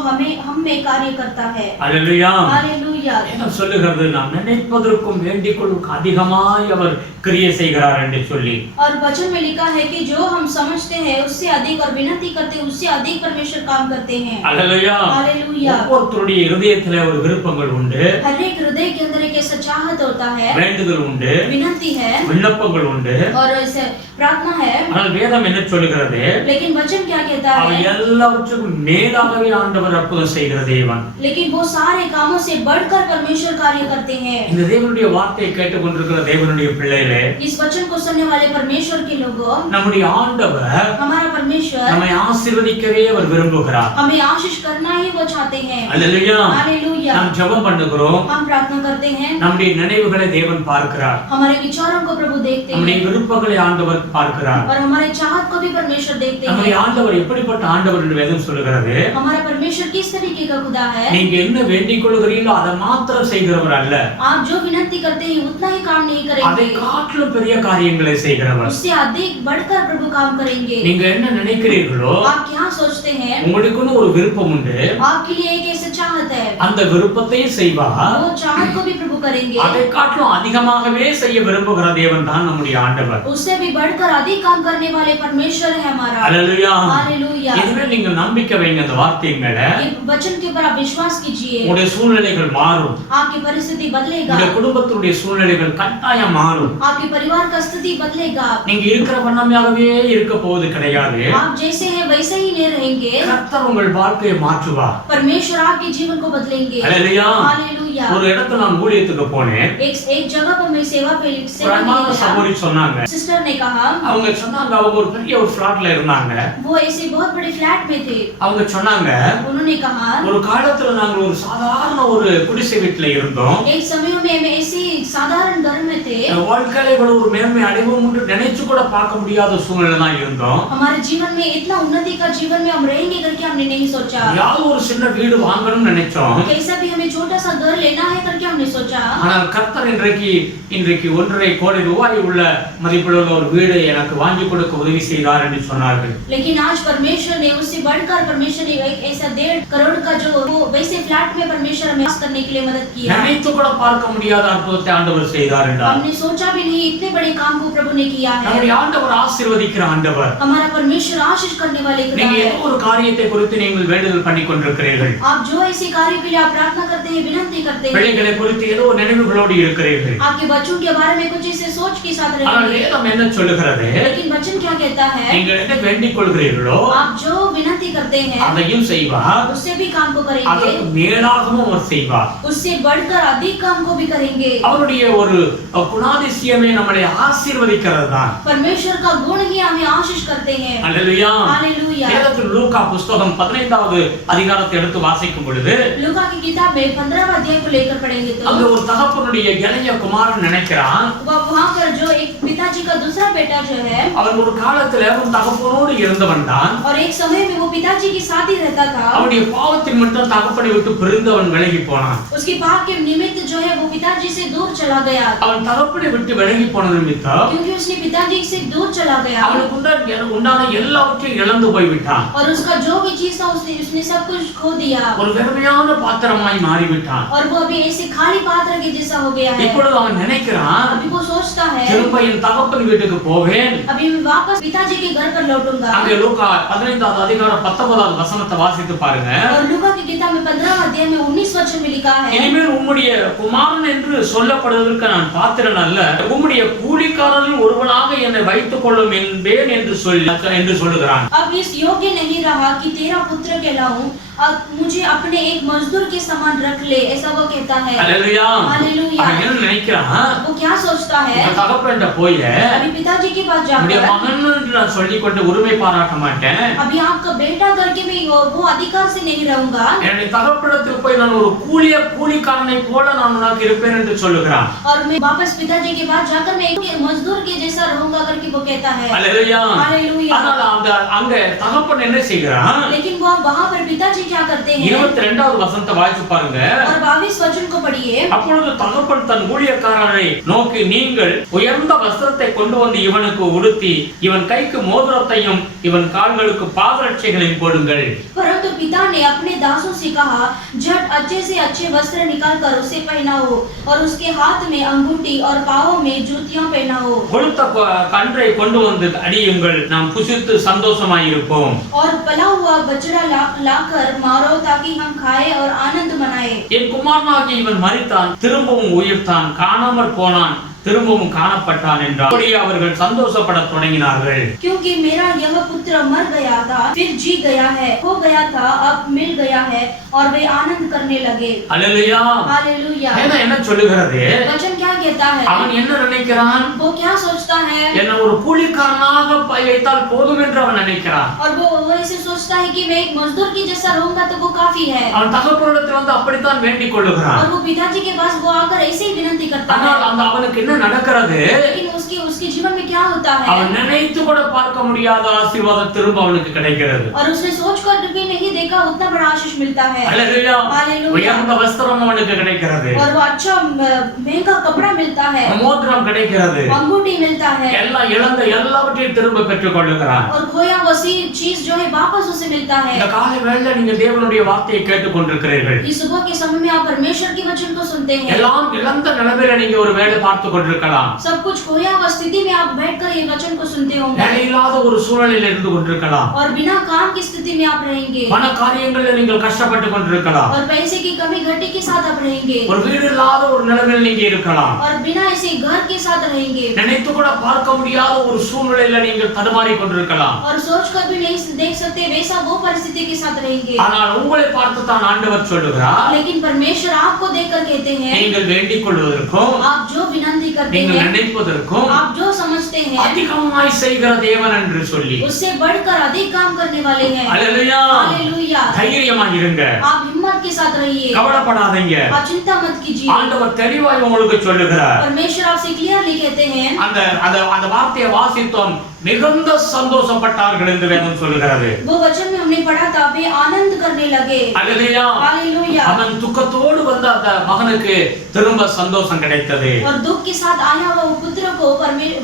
हम में कार्य करता है। அல்லேலூயா हालेलुया। வேதம் சொல்லுகிறது நாம் நினைப்பதற்கும் வேண்டிக் கொள்வதற்கும் அதிகமாய் அவர் கிரியை செய்கிறார் என்று சொல்லி और वचन में लिखा है कि जो हम समझते हैं उससे अधिक और विनती करते हैं उससे अधिक परमेश्वर काम करते हैं। அல்லேலூயா हालेलुया। ஒவ்வொருத்தருடைய இருதயத்திலே ஒரு விருப்பங்கள் உண்டு हर एक हृदय के अंदर एक ऐसा चाहत होता है, வேண்டுதல் உண்டு, विनती है விண்ணப்பங்கள் உண்டு. और ऐसे प्रार्थना है, ஆனால் வேதம் என்ன சொல்லுகிறது? लेकिन वचन क्या कहता அவை है? எல்லாவற்றுக்கும் மேலாகவே ஆண்டவர் அற்புதம் செய்கிற தேவன். लेकिन वो सारे कामों से बढ़कर परमेश्वर कार्य करते हैं। இந்த தேவனுடைய வார்த்தையை கேட்டுக்கொண்டிருக்கிற தேவனுடைய பிள்ளைகளே, इस वचन को सुनने वाले परमेश्वर के लोगों, நம்முடைய ஆண்டவர் हमारा परमेश्वर நம்மை ஆசீர்வதிக்கவே அவர் விரும்புகிறார். हमें आशीष करना ही वो चाहते हैं। அல்லேலூயா. हालेलुया। நாம் ஜெபம் பண்ணுகிறோம், हम प्रार्थना करते हैं, நம்முடைய நினைவுகளை தேவன் பார்க்கிறார், हमारे विचारों को प्रभु देखते நம்முடைய हैं விருப்பங்களை ஆண்டவர் பார்க்கிறார். और हमारे चाहत को भी परमेश्वर देखते நம்முடைய हैं। ஆண்டவர் எப்படிப்பட்ட ஆண்டவர் என்று வேதம் சொல்லுகிறது? हमारा परमेश्वर किस तरीके का खुदा है? நீங்க என்ன வேண்டிக் கொள்கிறீர்களோ அதை மாத்திரம் செய்கிறவர் அல்ல, आप जो विनती करते हैं उतना ही काम नहीं அதை करेंगे, காட்டிலும் பெரிய காரியங்களை செய்கிறவர். उससे अधिक बढ़कर प्रभु काम करेंगे। நீங்க என்ன நினைக்கிறீர்களோ आप क्या सोचते हैं? உங்களுக்குன்னு ஒரு விருப்பம் உண்டு, आपके लिए एक ऐसा चाहत है, அந்த விருப்பத்தையும் செய்வார், वो चाहत को भी प्रभु करेंगे। அதை காட்டிலும் அதிகமாகவே செய்ய விரும்புகிற தேவன் தான் நம்முடைய ஆண்டவர். उससे भी बढ़कर अधिक काम करने वाले परमेश्वर है हमारा। அல்லேலூயா. हालेलुया। இதுவே நீங்க நம்பிக்கை வைங்க அந்த வார்த்தை மேல. ये वचन के ऊपर आप विश्वास कीजिए, உங்களுடைய சூழ்நிலைகள் மாறும், आपकी परिस्थिति बदलेगा, உங்களுடைய குடும்பத்துடைய சூழ்நிலைகள் கட்டாயம் மாறும். आपके परिवार का स्थिति बदलेगा। நீங்க இருக்கிற வண்ணமாகவே இருக்க போவது கிடையாது. आप जैसे हैं वैसे ही नहीं रहेंगे, கர்த்தர் உங்கள் வாழ்க்கையை மாற்றுவார். परमेश्वर आपके जीवन को बदलेंगे। அல்லேலூயா. हालेलुया। ஒரு இடத்துல நான் ஊழியத்துக்கு போனேன், एक जगह पर मैं सेवा ஒரு सेवा அன்பான के लिए சகோதரி சொன்னாங்க, गया। सिस्टर ने कहा, அவங்க சொன்னாங்க அவங்க ஒரு பெரிய ஒரு ஃபிளாட்ல இருந்தாங்க. वो ऐसे बहुत बड़े फ्लैट में थे। அவங்க சொன்னாங்க, उन्होंने कहा, ஒரு காலத்துல நாங்க ஒரு சாதாரண ஒரு குடிசை வீட்டுல இருந்தோம், एक समय में हम ऐसे साधारण घर में थे, வாழ்க்கையில இவ்வளவு ஒரு மேன்மை அடைவோம் என்று நினைச்சு கூட பார்க்க முடியாத சூழ்நிலை தான் இருந்தோம். हमारे जीवन में इतना उन्नति का जीवन में हम रहेंगे करके हमने नहीं सोचा। யாவது ஒரு சின்ன வீடு வாங்கணும்னு நினைச்சோம், कैसा भी हमें छोटा सा घर लेना है करके हमने सोचा, ஆனால் கர்த்தர் இன்றைக்கு 1.5 கோடி ரூபாய் உள்ள மதிப்புள்ள ஒரு வீடு எனக்கு வாங்கி கொடுக்க உதவி செய்தார் என்று சொன்னார்கள். लेकिन आज परमेश्वर ने उससे बढ़कर परमेश्वर ने एक ऐसा 1.5 करोड़ का जो वो वैसे फ्लैट में परमेश्वर हमें वास करने के लिए मदद किया। நினைத்து கூட பார்க்க முடியாத அற்புதத்தை ஆண்டவர் செய்தார் என்றார். हमने सोचा भी नहीं इतने बड़े काम को प्रभु ने किया है। நம்முடைய ஆண்டவர் ஆசீர்வதிக்கிற ஆண்டவர். हमारा परमेश्वर आशीष करने वाले खुदा நீங்க है। ஏதோ ஒரு காரியத்தை குறித்து நீங்கள் வேண்டுதல் பண்ணி கொண்டிருக்கிறீர்கள், आप जो ऐसे कार्य के लिए आप प्रार्थना करते हैं, विनती करते हैं, பிள்ளைகளை குறித்து ஏதோ நினைவுகளோடு இருக்கிறீர்கள். आपके बच्चों के बारे में कुछ ऐसे सोच के साथ ஆனால் रहेंगे, வேதம் என்ன சொல்லுகிறது? लेकिन वचन क्या कहता है? நீங்கள் என்ன வேண்டிக் கொள்கிறீர்களோ आप जो विनती करते हैं அதையும் செய்வார், उससे भी काम को करेंगे, அதற்கு மேலாகவும் அவர் செய்வார். उससे बढ़कर अधिक काम को भी करेंगे। அவருடைய ஒரு குணாதிசயமே நம்மளை ஆசீர்வதிக்கிறது தான். परमेश्वर का गुण ही हमें आशीष करते हैं। அல்லேலூயா. हालेलुया। வேதத்தில் லூக்கா புத்தகம் 15வது அதிகாரத்தை எடுத்து வாசிக்கும் பொழுது लूका की किताब में 15वां अध्याय को लेकर पढ़ेंगे அங்க तो ஒரு தகப்பனுடைய இளைய குமாரன் நினைக்கிறான், वहाँ पर जो एक पिताजी का दूसरा बेटा जो है, அவன் ஒரு காலத்துல அவன் தகப்பனோடு இருந்தவன் தான். और एक समय में वो पिताजी के साथ ही रहता था। அவனுடைய பாவத்தின் மட்டும் தகப்பனை விட்டு பிரிந்து அவன் விலகி போனான். उसके पाप के निमित्त जो है वो पिताजी से दूर चला गया, அவன் தகப்பனை விட்டு விலகி போன நிமித்தம் क्योंकि उसने पिताजी से दूर चला गया அவனுக்கு உண்டான எல்லாவற்றையும் இழந்து போய்விட்டான். और उसका जो भी चीज था उसने सब कुछ खो दिया ஒரு வெறுமையான பாத்திரமாய் மாறிவிட்டான். और वो अभी ऐसे खाली पात्र के जैसा हो गया है। இப்பொழுது அவன் நினைக்கிறான், अभी वो सोचता है திரும்ப என் தகப்பன் வீட்டுக்கு போவேன். अभी मैं वापस पिताजी के घर पर लौटूंगा। அங்கே லூக்கா 15வது அதிகாரம் 19வது வசனத்தை வாசித்து பாருங்க. और लूका की किताब में 15वां अध्याय में 19 वचन में लिखा है, இனிமேல் உம்முடைய குமாரன் என்று சொல்லப்படுவதற்கு நான் பாத்திரன் அல்ல, உம்முடைய கூலிக்காரரில் ஒருவனாக என்னை வைத்துக் கொள்ளும் என்பேன் என்று சொல்லுகிறான். अब इस योग्य नहीं रहा कि तेरा पुत्र कहलाऊं, अब मुझे अपने एक मजदूर के समान रख ले, ऐसा वो कहता है। அல்லேலூயா. हालेलुया। அவன் என்ன நினைக்கிறான்? वो क्या सोचता है? உங்க தகப்பன்கிட்ட போய் अभी पिताजी के पास உம்முடைய जाकर மகன் என்று நான் சொல்லிக் கொண்டு உரிமை பாராட்ட மாட்டேன், अभी आपका बेटा करके मैं वो अधिकार से नहीं रहूंगा, என்னுடைய தகப்பனிடத்தில் போய் நான் ஒரு கூலிக்காரனை போல நான் உனக்கு இருப்பேன் என்று சொல்லுகிறான். और मैं वापस पिताजी के पास जाकर मैं एक मजदूर के जैसा रहूंगा करके वो कहता है। அல்லேலூயா. हालेलुया। ஆனால் அங்க தகப்பன் என்ன செய்கிறான்? लेकिन वो वहां पर पिताजी क्या करते हैं? 22வது வசனத்தை வாசித்து பாருங்க. और 22 वचन को पढ़िए। அப்பொழுது தகப்பன் தன் ஊழியக்காரரை நோக்கி, நீங்கள் உயர்ந்த வஸ்திரத்தை கொண்டு வந்து இவனுக்கு உடுத்தி இவன் கைக்கு மோதிரத்தையும் இவன் கால்களுக்கு பாதரட்சைகளையும் போடுங்கள். परंतु पिता ने अपने दासों से कहा, झट अच्छे से अच्छे वस्त्र निकाल कर उसे पहनाओ और उसके हाथ में अंगूठी और पांवों में जूतियां पहनाओ। கொழுத்த கன்றை கொண்டு வந்து அடியுங்கள், நாம் புசித்து சந்தோஷமாயிருப்போம். और पला हुआ बछड़ा लाकर मारो ताकि हम खाए और आनंद मनाए। है। என் குமாரனாகிய இவன் மரித்தான், திரும்பவும் உயிர்த்தான், காணாமற் போனான், திரும்பவும் காணப்பட்டான் என்றார். அப்படியே அவர்கள் சந்தோஷப்படத் தொடங்கினார்கள். क्योंकि मेरा यह पुत्र मर गया था, फिर जी गया है, खो गया था, अब मिल गया है, और वे आनंद करने लगे। அல்லேலூயா. हालेलुया। என்ன சொல்லுகிறது? वचन क्या कहता है? அவன் என்ன நினைக்கிறான்? वो क्या सोचता है? என்ன ஒரு கூலிக்காரனாக வைத்தால் போதும் என்று அவன் நினைக்கிறான். और वो ऐसे सोचता है कि मैं एक मजदूर की जैसा रहूंगा तो वो काफी है। அவன் தகப்பனிடத்தில் வந்து அப்படித்தான் வேண்டிக் கொள்ளுகிறான். और वो पिताजी के पास वो आकर ऐसे ही विनती करता है। ஆனால் அந்த அவனுக்கு என்ன நடக்கிறது? लेकिन उसके जीवन में क्या होता है? அவன் நினைத்து கூட பார்க்க முடியாத ஆசீர்வாதம் திரும்ப அவனுக்கு கிடைக்கிறது. और उसने सोचकर भी नहीं देखा उतना बड़ा आशीष मिलता है। அல்லேலூயா. हालेलुया। உயர்ந்த வஸ்திரம் அவனுக்கு கிடைக்கிறது. और वो अच्छा महंगा कपड़ा मिलता है, மோதிரம் கிடைக்கிறது, अंगूठी मिलता है, எல்லாம் இழந்த எல்லாவற்றையும் திரும்ப பெற்றுக் கொள்ளுகிறான். और खोया हुआ चीज जो है वापस उसे मिलता है। இந்த காலை வேளையில நீங்க தேவனுடைய வார்த்தையை கேட்டுக் கொண்டிருக்கிறீர்கள். इस सुबह के समय में आप परमेश्वर के वचन को सुनते हैं। எல்லாம் இழந்த நிலைமையில நீங்க ஒரு வேளை பார்த்து கொண்டிருக்கலாம். सब कुछ खोया हुआ स्थिति में आप बैठकर ये वचन को सुनते होंगे। வேலை இல்லாத ஒரு சூழ்நிலையில் இருந்து கொண்டிருக்கலாம். और बिना काम की स्थिति में आप रहेंगे। பண காரியங்களில் நீங்கள் கஷ்டப்பட்டு கொண்டிருக்கலாம். और पैसे की कमी घटी के साथ आप रहेंगे। ஒரு வீடு இல்லாத ஒரு நிலைமையில் நீங்க இருக்கலாம். और बिना ऐसे घर के साथ रहेंगे। நினைத்து கூட பார்க்க முடியாத ஒரு சூழ்நிலையில நீங்கள் தடுமாறி கொண்டிருக்கலாம். और सोचकर भी नहीं देख सकते वैसा वो परिस्थिति के साथ रहेंगे। ஆனால் உங்களை பார்த்து தான் ஆண்டவர் சொல்லுகிறார், लेकिन परमेश्वर आपको देखकर कहते हैं, நீங்கள் வேண்டிக் கொள்வதற்கும் आप जो विनती करते நீங்கள் हैं, நினைப்பதற்கும் आप जो समझते हैं, அதிகமாய் செய்கிற தேவன் என்று சொல்லி उससे बढ़कर अधिक काम करने वाले हैं। அல்லேலூயா. हालेलुया। தைரியமாக இருங்க, आप हिम्मत के साथ रहिए, கவலைப்படாதீங்க. आप चिंता मत कीजिए। ஆண்டவர் தெளிவாய் உங்களுக்கு சொல்லுகிறார். परमेश्वर आपसे क्लियरली कहते हैं, அந்த வார்த்தையை வாசித்தோம், மிகுந்த சந்தோஷப்பட்டார்கள் என்று வேதம் சொல்லுகிறது. वो वचन में हमने पढ़ा था, वे आनंद करने लगे। அல்லேலூயா. हालेलुया। அவன் துக்கத்தோடு வந்த அந்த மகனுக்கு திரும்ப சந்தோஷம் கிடைத்தது. और दुख के साथ आया हुआ वो पुत्र को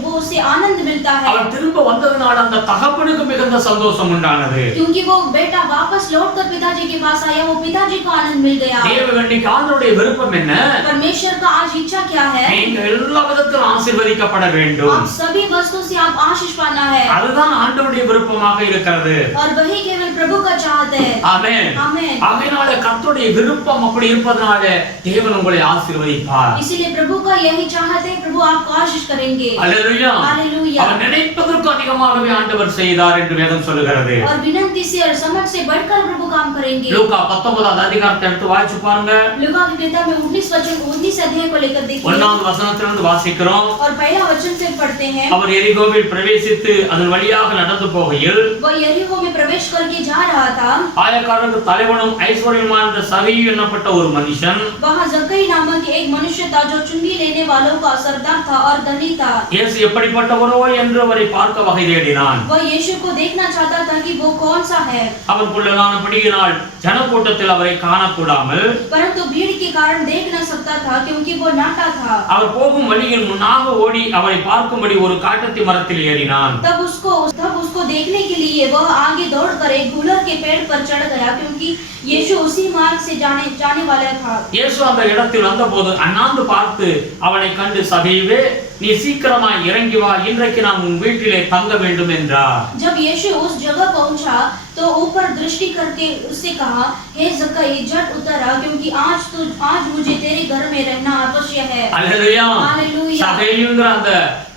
वो उससे आनंद मिलता है। அவன் திரும்ப வந்ததனால அந்த தகப்பனுக்கு மிகுந்த சந்தோஷம் உண்டானது. क्योंकि वो बेटा वापस लौटकर पिताजी के पास आया, वो पिताजी को आनंद मिल गया। தேவனுக்கு ஆண்டவருடைய விருப்பம் என்ன? परमेश्वर का आज इच्छा क्या है? நீங்க எல்லா விதத்திலும் ஆசீர்வதிக்கப்பட வேண்டும். आप सभी वस्तु से आप आशीष पाना है। அதுதான் ஆண்டவருடைய விருப்பமாக இருக்கிறது. और वही केवल प्रभु का चाहत है। ஆமென். आमेन। ஆகையினால கர்த்தருடைய விருப்பம் அப்படி இருப்பதனால தேவன் உங்களை ஆசீர்வதிப்பார். इसीलिए प्रभु का यही चाहत है, प्रभु आपको आशीष करेंगे। அல்லேலூயா. हालेलुया। அவர் நினைப்பதற்கு அதிகமாகவே ஆண்டவர் செய்தார் என்று வேதம் சொல்லுகிறது. और विनती से और समझ से बढ़कर प्रभु काम करेंगे। லூக்கா 19வது அதிகாரத்தை எடுத்து வாசிச்சு பாருங்க. लूका की किताब में 19 अध्याय को लेकर देखिए। 1வது வசனத்திலிருந்து வாசிக்கிறோம். और पहला वचन से पढ़ते हैं। அவர் எரிகோவில் பிரவேசித்து அதன் வழியாக நடந்து போகையில் वो यरीहो में प्रवेश करके जा रहा था। ஆயக்காரருக்கு தலைவனும் ஐஸ்வர்யமான சகேயு என்னப்பட்ட ஒரு மனுஷன் वहाँ जक्कई नामक एक मनुष्य था जो चुंगी लेने वालों का सरदार था और धनी था। இயேசு எப்படிப்பட்டவரோ என்று அவரை பார்க்க வகை தேடினான். वह यीशु को देखना चाहता था कि वो कौन सा है। அவர் குள்ளனானபடியினால் ஜனக்கூட்டத்தில் அவரை காணக்கூடாமல் परंतु भीड़ के कारण देख न सकता था क्योंकि वो नाटा था। அவர் போகும் வழியில் முன்னாக ஓடி அவரை பார்க்கும்படி ஒரு காட்டத்தி மரத்தில் ஏறினான். तब उसको देखने के लिए वह आगे दौड़कर एक गुलर के पेड़ पर चढ़ गया क्योंकि यीशु उसी मार्ग से जाने वाला था। இயேசு அந்த இடத்தில் வந்தபோது அண்ணாந்து பார்த்து அவனை கண்டு, சகேயுவே, நீ சீக்கிரமாய் இறங்கி வா, இன்றைக்கு நாம் உன் வீட்டிலே தங்க வேண்டும் என்றார். जब यीशु उस जगह पहुंचा तो ऊपर दृष्टि करके उससे कहा, हे जक्कई, झट उतर आ क्योंकि आज मुझे तेरे घर में रहना अवश्य है। அல்லேலூயா. हालेलुया। சகேயுங்கிற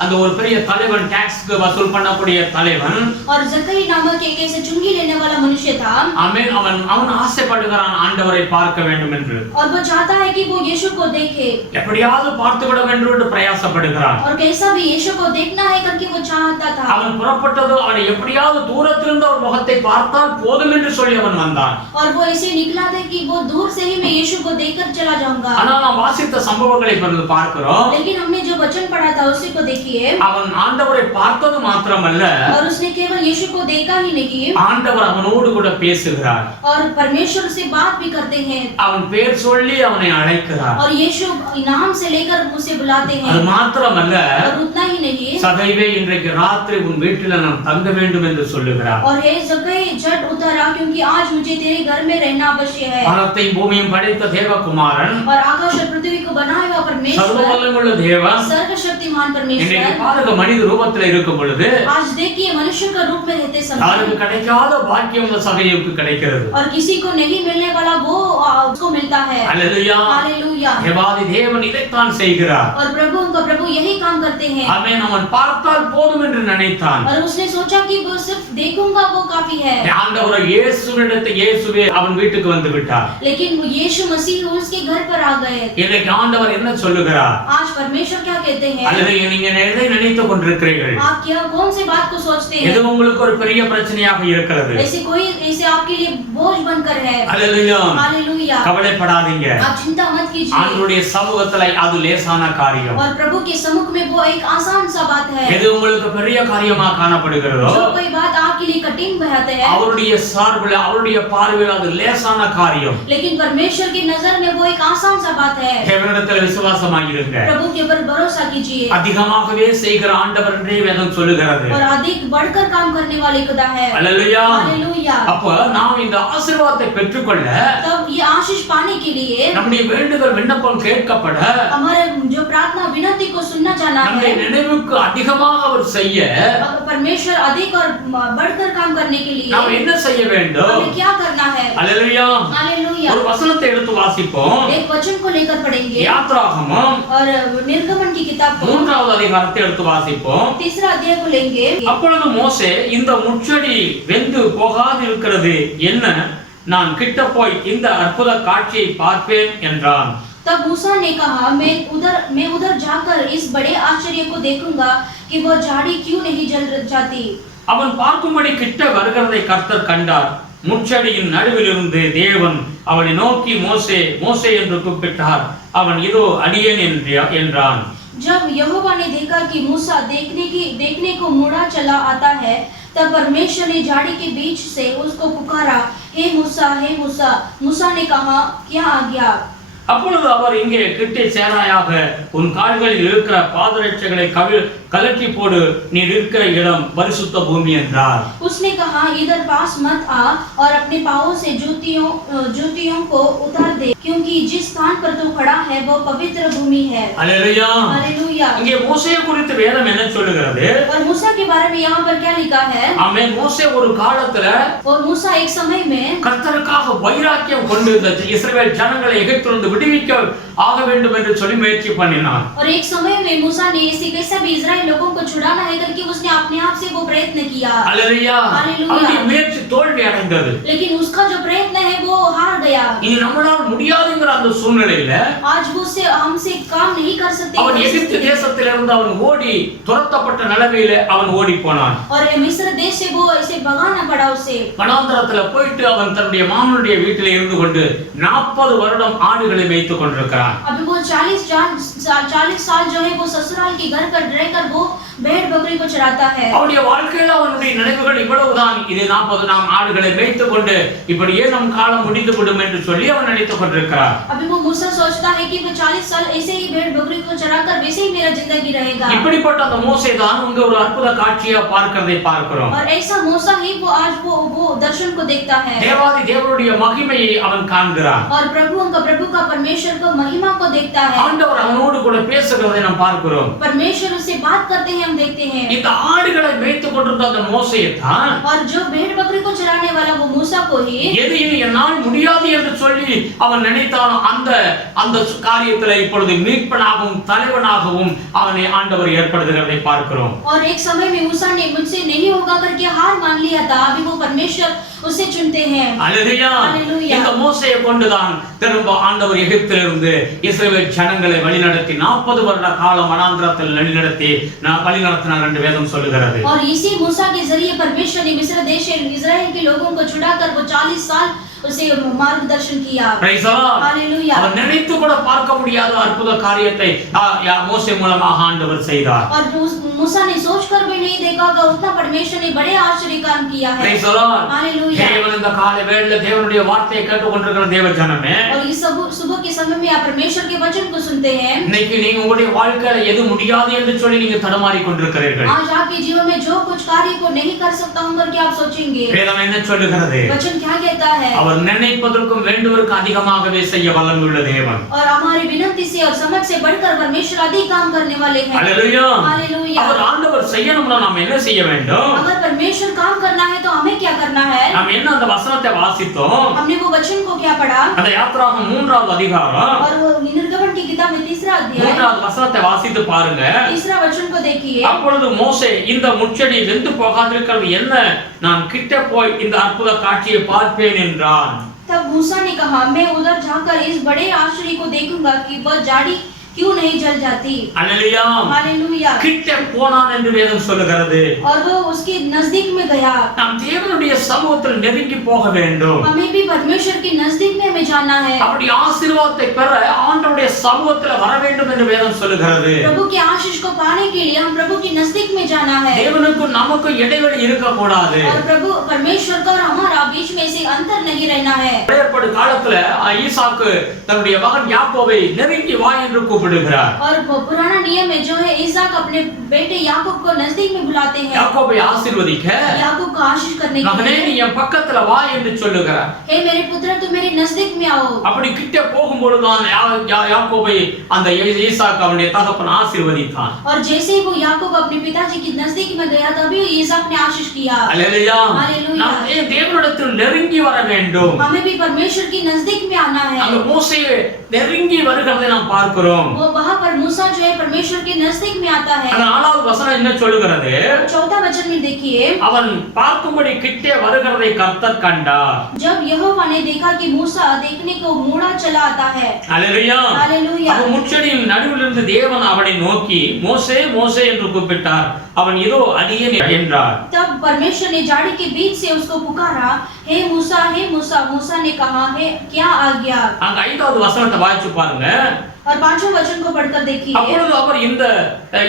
அந்த ஒரு பெரிய தலைவன், டாக்ஸ்க்கு வசூல் பண்ணக்கூடிய தலைவன். और जक्कई नामक एक ऐसे चुंगी लेने वाला मनुष्य था। ஆமென். அவன் ஆசைப்படுகிறான் ஆண்டவரை பார்க்க வேண்டும் என்று. और वो चाहता है कि वो यीशु को देखे। எப்படியாவது பார்த்து விட வேண்டும் என்று பிரயாசப்படுகிறான். और कैसा भी यीशु को देखना है करके वो चाहता था। அவன் புறப்பட்டதோ அவனை எப்படியாவது தூரத்திலிருந்து அவர் முகத்தை பார்த்தால் போதும் என்று சொல்லி அவன் வந்தான். और वो ऐसे निकला था कि वो दूर से ही मैं यीशु को देखकर चला जाऊंगा। ஆனால் நாம் வாசித்த சம்பவங்களை இப்பொழுது பார்க்கிறோம். लेकिन हमने जो वचन पढ़ा था उसी को देखिए। அவன் ஆண்டவரை பார்த்தது மாத்திரமல்ல, और उसने केवल यीशु को देखा ही नहीं, ஆண்டவர் அவனோடு கூட பேசுகிறார். और परमेश्वर से बात भी करते हैं। அவன் பேர் சொல்லி அவனை அழைக்கிறார். और यीशु नाम से लेकर उसे बुलाते हैं। அது மாத்திரமல்ல, और उतना ही नहीं, சகேயுவே, இன்றைக்கு ராத்திரி உன் வீட்டில் நான் தங்க வேண்டும் என்று சொல்லுகிறார். और हे जक्कई, झट उतर आ क्योंकि आज मुझे तेरे घर में रहना अवश्य है। வானத்தையும் பூமியையும் படைத்த தேவகுமாரன், और आकाश और पृथ्वी को बनाया हुआ परमेश्वर, சர்வவல்லமையுள்ள தேவன், सर्वशक्तिमान இன்றைக்கு परमेश्वर பாருங்க, மனித ரூபத்தில் இருக்கும் பொழுது आज देखिए मनुष्य का रूप में रहते யாருக்கு समय, கிடைக்காத பாக்கியம் இந்த சகேயுவுக்கு கிடைக்கிறது. और किसी को नहीं मिलने वाला वो उसको मिलता मिलता है। அல்லேலூயா. हालेलुया। தேவாதி தேவன் இதைத்தான் செய்கிறார். और प्रभु उनका प्रभु यही काम करते हैं। ஆமென். அவன் பார்த்தால் போதும் என்று நினைத்தான். और उसने सोचा कि वो सिर्फ देखूंगा वो काफी है। ஆண்டவர் இயேசுவே அவன் வீட்டுக்கு வந்து விட்டார். लेकिन वो यीशु मसीह उसके घर पर आ गए। இன்னைக்கு ஆண்டவர் என்ன சொல்லுகிறார்? आज परमेश्वर क्या कहते हैं? அல்லேலூயா. நீங்க எதை நினைத்துக் கொண்டிருக்கிறீர்கள்? आप क्या कौन सी बात को सोचते हैं? இது உங்களுக்கு ஒரு பெரிய பிரச்சனையாக இருக்கிறது. ऐसे आपके लिए बोझ बनकर है। அல்லேலூயா. हालेलुया। கவலைப்படாதீங்க. आप चिंता मत कीजिए। ஆண்டவருடைய சமூகத்துல அது லேசான காரியம். और प्रभु के सम्मुख में वो एक आसान सा बात है। எது உங்களுக்கு பெரிய காரியமா காணப்படுகிறதோ जो कोई बात आपके लिए कठिन बहते है, அவருடைய சார்பில் அவருடைய பார்வையில் அது லேசான காரியம். लेकिन परमेश्वर की नजर में वो एक आसान सा बात है। தேவனிடத்தில் விசுவாசமாயிருங்க. प्रभु के ऊपर भरोसा कीजिए। அதிகமாகவே செய்கிற ஆண்டவர் என்றே வேதம் சொல்லுகிறது. और अधिक बढ़कर काम करने वाले खुदा है। அல்லேலூயா. हालेलुया। அப்ப நாம் இந்த ஆசீர்வாதத்தை பெற்றுக்கொள்ள तब ये आशीष पाने के लिए நம்முடைய வேண்டுதல் விண்ணப்பம் கேட்கப்பட हमारे जो प्रार्थना विनती को सुनना जाना நம்முடைய है, நினைவுக்கு அதிகமாக அவர் செய்ய परमेश्वर अधिक और बढ़कर काम करने के लिए நாம் என்ன செய்ய வேண்டும்? हमें क्या करना है? அல்லேலூயா. हालेलुया। ஒரு வசனத்தை எடுத்து வாசிப்போம். एक वचन को लेकर पढ़ेंगे யாத்ராகமம் और निर्गमन की किताब को 3வது அதிகாரத்தை எடுத்து வாசிப்போம். 3रा अध्याय को लेंगे। அப்பொழுது மோசே இந்த முட்செடி வெந்து போகாது இருக்கிறது என்ன, நான் கிட்ட போய் இந்த அற்புத காட்சியை பார்ப்பேன் என்றான். तब मूसा ने कहा, मैं उधर जाकर इस बड़े आश्चर्य को देखूंगा कि वो झाड़ी क्यों नहीं जल जाती। அவன் பார்க்கும்படி கிட்ட வருகிறதை கர்த்தர் கண்டார். முட்செடியின் நடுவிலிருந்து தேவன் அவனை நோக்கி மோசே மோசே என்று கூப்பிட்டார். அவன் இதோ அடியேன் என்றான். जब यहोवा ने देखा कि मूसा देखने को मुड़ा चला आता है, तब परमेश्वर ने झाड़ी के बीच से उसको पुकारा, हे मूसा, हे मूसा। मूसा ने कहा, क्या आज्ञा? அப்பொழுது அவர் இங்கே கிட்டே சேராயாக உன் கால்களில் இருக்கிற பாதரட்சைகளை கலட்டி போடு, நீ இருக்கிற இடம் பரிசுத்த பூமி என்றார். उसने कहा, इधर पास मत आ और अपने पांवों से जूतियों को उतार दे, क्योंकि जिस स्थान पर तू खड़ा है वो पवित्र भूमि है। அல்லேலூயா. हालेलुया। இங்கே மோசேயை குறித்து வேதம் என்ன சொல்லுகிறது? और मूसा के बारे में यहाँ पर क्या लिखा है? ஆமென். மோசே ஒரு காலத்துல और मूसा एक समय में கர்த்தருக்காக வைராக்கியம் கொண்டு இஸ்ரவேல் ஜனங்களை எகிப்திலிருந்து விடுவிக்க ஆக வேண்டும் என்று சொல்லி முயற்சி பண்ணினான். और एक समय में मूसा ने कैसा भी इस्राएल लोगों को छुड़ाना है करके उसने अपने आप से वो प्रयत्न किया। அல்லேலூயா. அவனுடைய முயற்சி தோல்வி அடைந்தது. लेकिन उसका जो प्रयत्न है वो हार गया। இது நம்மளால முடியாதுங்கிற அந்த சூழ்நிலையில आज वो हमसे काम नहीं कर सकते। அவன் எகிப்து தேசத்திலிருந்து அவன் ஓடி துரத்தப்பட்ட நிலைமையில அவன் ஓடி போனான். और मिस्र देश से वो ऐसे भगाना पड़ा उसे। வனாந்தரத்துல போயிட்டு அவன் தன்னுடைய மாமனுடைய வீட்டிலே இருந்து கொண்டு 40 வருடம் ஆடுகளை மேய்த்துக் கொண்டிருக்கிறான். अभी वो 40 साल जो है वो ससुराल के घर पर रहकर वो भेड़ बकरी को चराता है। அவனுடைய வாழ்க்கையில அவனுடைய நினைவுகள் இவ்வளவுதான். இது 40 நாம் ஆடுகளை மேய்த்துக் கொண்டு இப்படியே நம் காலம் முடிந்து விடும் என்று சொல்லி அவன் நினைத்துக் கொண்டிருக்கிறான். अभी वो मूसा सोचता है कि वो 40 साल ऐसे ही भेड़ बकरी को चराकर वैसे ही मेरा जिंदगी रहेगा। இப்படிப்பட்ட அந்த மோசே தான் உங்க ஒரு அற்புத காட்சியா பார்க்கிறதை பார்க்கிறோம். और ऐसा मूसा ही वो आज वो दर्शन को देखता है। தேவாதி தேவனுடைய மகிமையை அவன் காண்கிறான். और प्रभु का परमेश्वर को महिमा को देखता है। ஆண்டவர் அவனோடு கூட பேசுகிறதை நாம் பார்க்கிறோம். परमेश्वर उससे बात करते हैं हम देखते हैं। இந்த ஆடுகளை மேய்த்துக் கொண்டிருந்த அந்த மோசேயை தான் और जो भेड़ बकरी को चराने वाला वो मूसा को ही எது இனி என்னால் முடியாது என்று சொல்லி அவன் நினைத்தான். அந்த காரியத்துல இப்பொழுது மீட்பனாகவும் தலைவனாகவும் அவனை ஆண்டவர் ஏற்படுத்துகிறதை பார்க்கிறோம். और एक समय में मूसा ने मुझसे नहीं होगा करके हार मान लिया था, अभी वो परमेश्वर उसे चुनते हैं। அல்லேலூயா. இந்த மோசேயை கொண்டுதான் திரும்ப ஆண்டவர் எகிப்திலிருந்து இஸ்ரவேல் ஜனங்களை வழிநடத்தி 40 வருட காலம் வனாந்தரத்தில் வழிநடத்தினார் என்று வேதம் சொல்லுகிறது. और इसी मूसा के जरिए परमेश्वर ने मिस्र देश से इस्राएल के लोगों को छुड़ाकर वो 40 साल उसे मार्गदर्शन किया। Praise the Lord. हालेलुया। அவன் நினைத்து கூட பார்க்க முடியாத அற்புத காரியத்தை மோசே மூலமாக ஆண்டவர் செய்தார். और मूसा ने सोचकर भी नहीं देखा कि उतना परमेश्वर ने बड़े आश्चर्य काम किया है। Praise the Lord. हालेलुया। தேவன் இந்த காலை வேளையில தேவனுடைய வார்த்தையை கேட்டுக்கொண்டிருக்கிற தேவ ஜனமே, और इस सुबह के समय में आप परमेश्वर के वचन को सुनते हैं। இன்னைக்கு நீங்க உங்களுடைய வாழ்க்கையில எது முடியாது என்று சொல்லி நீங்க தடமாறி கொண்டிருக்கிறீர்கள். आज आपके जीवन में जो कुछ कार्य को नहीं कर सकता हूं करके आप सोचेंगे। வேதம் என்ன சொல்லுகிறது? वचन क्या कहता है? அவர் நினைப்பதற்கும் வேண்டுவதற்கும் அதிகமாகவே செய்ய வல்லமையுள்ள தேவன். और हमारी विनती से और समझ से बढ़कर परमेश्वर अधिक काम करने वाले हैं। हालेलुया. हालेलुया। அவர் ஆண்டவர் செய்யணும்னா நாம் என்ன செய்ய வேண்டும்? अगर परमेश्वर काम करना है तो हमें क्या करना है? நாம் என்ன அந்த வசனத்தை வாசித்தோம்? हमने वो वचन को क्या पढ़ा? அந்த யாத்திராகமம் 3வது அதிகாரம் और वो निर्गमन की किताब में 3रा अध्याय 3வது வசனத்தை வாசித்து பாருங்க. 3रा वचन को देखिए. அப்பொழுது மோசே இந்த முட்செடி வெந்து போகாதிருக்கிறது என்ன, நான் கிட்ட போய் இந்த அற்புத காட்சியை பார்ப்பேன் என்றான். तब मूसा ने कहा, मैं उधर जाकर इस बड़े आश्चर्य को देखूंगा कि वह जाड़ी क्यों नहीं जल जाती. அல்லேலூயா. हालेलुया. கிட்ட போனான் என்று வேதம் சொல்லுகிறது. और वो उसके नजदीक में गया. நாம் தேவனுடைய சமூகத்தில் நெருங்கி போக வேண்டும். हमें भी परमेश्वर के नजदीक में हमें जाना है. அப்படி ஆசீர்வாதத்தை பெற ஆண்டவருடைய சமூகத்தில் வர வேண்டும் என்று வேதம் சொல்லுகிறது. प्रभु के आशीष को पाने के लिए हम प्रभु के नजदीक में जाना है. தேவனுக்கும் நமக்கும் இடைவெளி இருக்க கூடாது. और प्रभु परमेश्वर का और हमारा बीच में से अंतर नहीं रहना है. ஏற்படு காலத்துல ஈசாக்கு தன்னுடைய மகன் யாக்கோபை நெருங்கி வா என்று கூப்பிடுகிறார். और पुराना नियम में जो है ईसाक अपने बेटे याकूब को नजदीक में बुलाते हैं. யாக்கோபை ஆசீர்வதிக்க याकूब को आशीष करने के மகனே लिए, நீ என் பக்கத்துல வா என்று சொல்லுகிறார். हे मेरे पुत्र तुम मेरे नजदीक में आओ. அப்படி கிட்ட போகும்போதுதான் யாக்கோபை அந்த ஈசாக்கு அவனுடைய தகப்பன் ஆசீர்வதித்தான். और जैसे ही वो याकूब अपने पिताजी के नजदीक में गया तभी ईसाक ने आशीष किया. அல்லேலூயா. हालेलुया. நாம் தேவனிடத்தில் நெருங்கி வர வேண்டும். हमें भी परमेश्वर की नजदीक में आना है. அந்த மோசே நெருங்கி வருகிறதை நாம் பார்க்கிறோம். वो वहां पर मूसा जो है परमेश्वर के नजदीक में आता है. அந்த 4வது வசனம் என்ன சொல்லுகிறது? 4था वचन में देखिए, அவன் பார்க்கும்படி கிட்டே வருகிறதை கர்த்தர் கண்டார். जब यहोवा ने देखा कि मूसा देखने को मुड़ा चला आता है. அல்லேலூயா. हालेलुया. அவன் முட்செடியின் நடுவில் இருந்து தேவன் அவனை நோக்கி மோசே மோசே என்று கூப்பிட்டார். அவன் இதோ அடியேன் என்றார். तब परमेश्वर ने झाड़ी के बीच से उसको पुकारा, हे मूसा हे मूसा. मूसा ने कहा, हे क्या आ गया. அங்க 5வது வசனத்தை வாசிச்சு பாருங்க. और 5वां वचन को पढ़कर देखिए. அப்பொழுது அவர்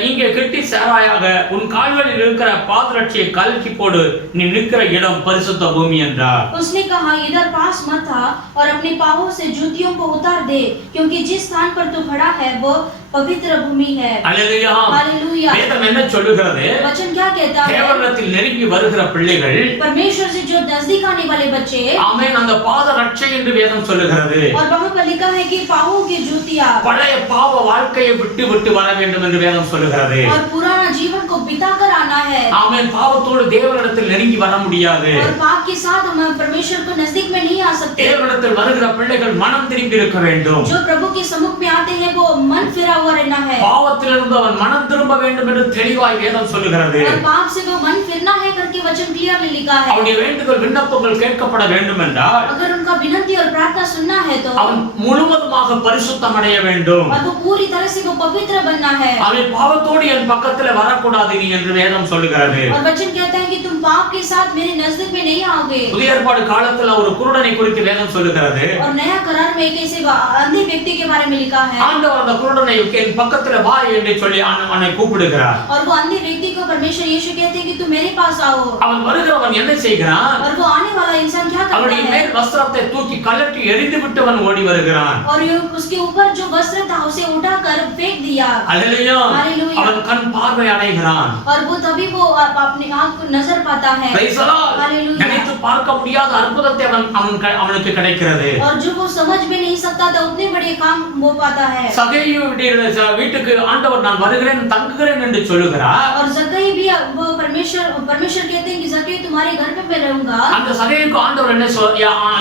இங்கே கெட்டி சேராயாக உன் கால்களில் இருக்கிற பாதரட்சியை கழற்றி போடு, நீ நிற்கிற இடம் பரிசுத்த பூமி என்றார். उसने कहा, इधर पास मत आ और अपने पांवों से जूतियों को उतार दे, क्योंकि जिस स्थान पर तू खड़ा है वो पवित्र भूमि है. அல்லேலூயா. हालेलुया. வேதம் என்ன சொல்லுகிறது? वचन क्या कहता है? தேவனிடத்தில் நெருங்கி வருகிற பிள்ளைகள், परमेश्वर से जो नजदीक आने वाले बच्चे, ஆமென், அந்த பாதரட்சை என்று வேதம் சொல்லுகிறது. और वहां पर लिखा है कि पांवों की जूतियां, பழைய பாவ வாழ்க்கையை விட்டு விட்டு வர வேண்டும் என்று வேதம் சொல்லுகிறது. और पुराना जीवन को बिताकर आना है. ஆமென். பாவத்தோடு தேவனிடத்தில் நெருங்கி வர முடியாது. और पाप के साथ हम परमेश्वर को नजदीक में नहीं आ सकते. தேவனிடத்தில் வருகிற பிள்ளைகள் மனம் திரும்பி இருக்க வேண்டும். जो प्रभु के सम्मुख में आते हैं वो मन फिरा हुआ रहना है. பாவத்திலிருந்து அவன் மனம் திரும்ப வேண்டும் என்று தெளிவாய் வேதம் சொல்லுகிறது. और पाप से वो मन फिरना है करके वचन क्लियरली लिखा है. அவனுடைய வேண்டுதல் விண்ணப்பங்கள் கேட்கப்பட வேண்டும் என்றால் अगर उनका विनती और प्रार्थना सुनना है तो அவன் முழுவதுமாக பரிசுத்தம் அடைய வேண்டும். और वो पूरी तरह से वो पवित्र बनना है. அவன் பாவத்தோடு என் பக்கத்துல வரக்கூடாது நீ என்று வேதம் சொல்லுகிறது. और वचन कहता है कि तुम पाप के साथ मेरे नजदीक में नहीं आओगे. புதிய ஏற்பாடு காலத்துல ஒரு குருடனை குறித்து வேதம் சொல்லுகிறது. और नया करार में एक ऐसे अंधे व्यक्ति के बारे में लिखा है. ஆண்டவர் அந்த குருடனை என் பக்கத்துல வா என்று சொல்லி அவனை கூப்பிடுகிறார். और वो अंधे व्यक्ति को परमेश्वर यीशु कहते हैं कि तुम मेरे पास आओ. அவன் வருகிறவன் என்ன செய்கிறான்? और वो आने वाला इंसान क्या करता அவனுடைய है? மேல் வஸ்திரத்தை தூக்கி கழற்றி எறிந்து விட்டு அவன் ஓடி வருகிறான். और उसके ऊपर जो वस्त्र था उसे उठाकर फेंक दिया. அல்லேலூயா. हालेलुया. அவன் கண் பார்வை அடைகிறான். और वो तभी वो अपने आँख को नजर पाता है. Praise the Lord. हालेलुया. நினைத்து பார்க்க முடியாத அற்புதத்தை அவனுக்கு கிடைக்கிறது. और जो वो समझ भी नहीं सकता था उतने बड़े काम वो पाता है. சகேயுடைய வீட்டுக்கு ஆண்டவர் நான் வருகிறேன் தங்குகிறேன் என்று சொல்லுகிறார். और जक्कई भी वो परमेश्वर कहते हैं कि जक्कई तुम्हारे घर पे मैं रहूंगा. அந்த சகேயுக்கு ஆண்டவர்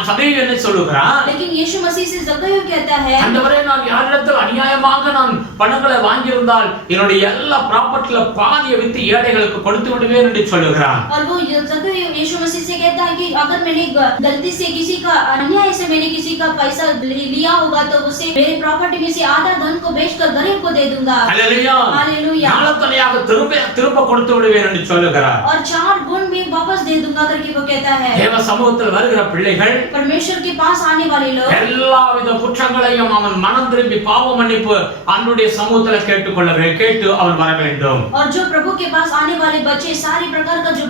சகேயு என்ன சொல்லுகிறார்? लेकिन यीशु मसीह से जक्कई कहता है, ஆண்டவரே, நான் யாரிடத்தில் அநியாயமாக நான் பணங்களை வாங்கியிருந்தால் என்னுடைய எல்லா ப்ராப்பர்ட்டில பாதியை வித்து ஏழைகளுக்கு கொடுத்து விடுவேன் என்று சொல்லுகிறார். और वो जक्कई यीशु मसीह से कहता है कि अगर मैंने गलती से किसी का अन्याय से मैंने किसी का पैसा लिया होगा तो उसे मेरे प्रॉपर्टी में से आधा धन को बेचकर गरीब को दे दूंगा. அல்லேலூயா. हालेलुया. நாளத்தனையாக திரும்ப கொடுத்து விடுவேன் என்று சொல்லுகிறார். और 4 गुण में वापस दे दूंगा करके वो कहता है. தேவ சமூகத்தில் வருகிற பிள்ளைகள் परमेश्वर के पास आने वाले लोग எல்லாவித குற்றங்களையும் அவன் மனம் திரும்பி பாவ மன்னிப்பு அன்றைய சமூகத்தில் கேட்டு அவன் வர வேண்டும். और जो प्रभु के पास आने वाले बच्चे सारे प्रकार का जो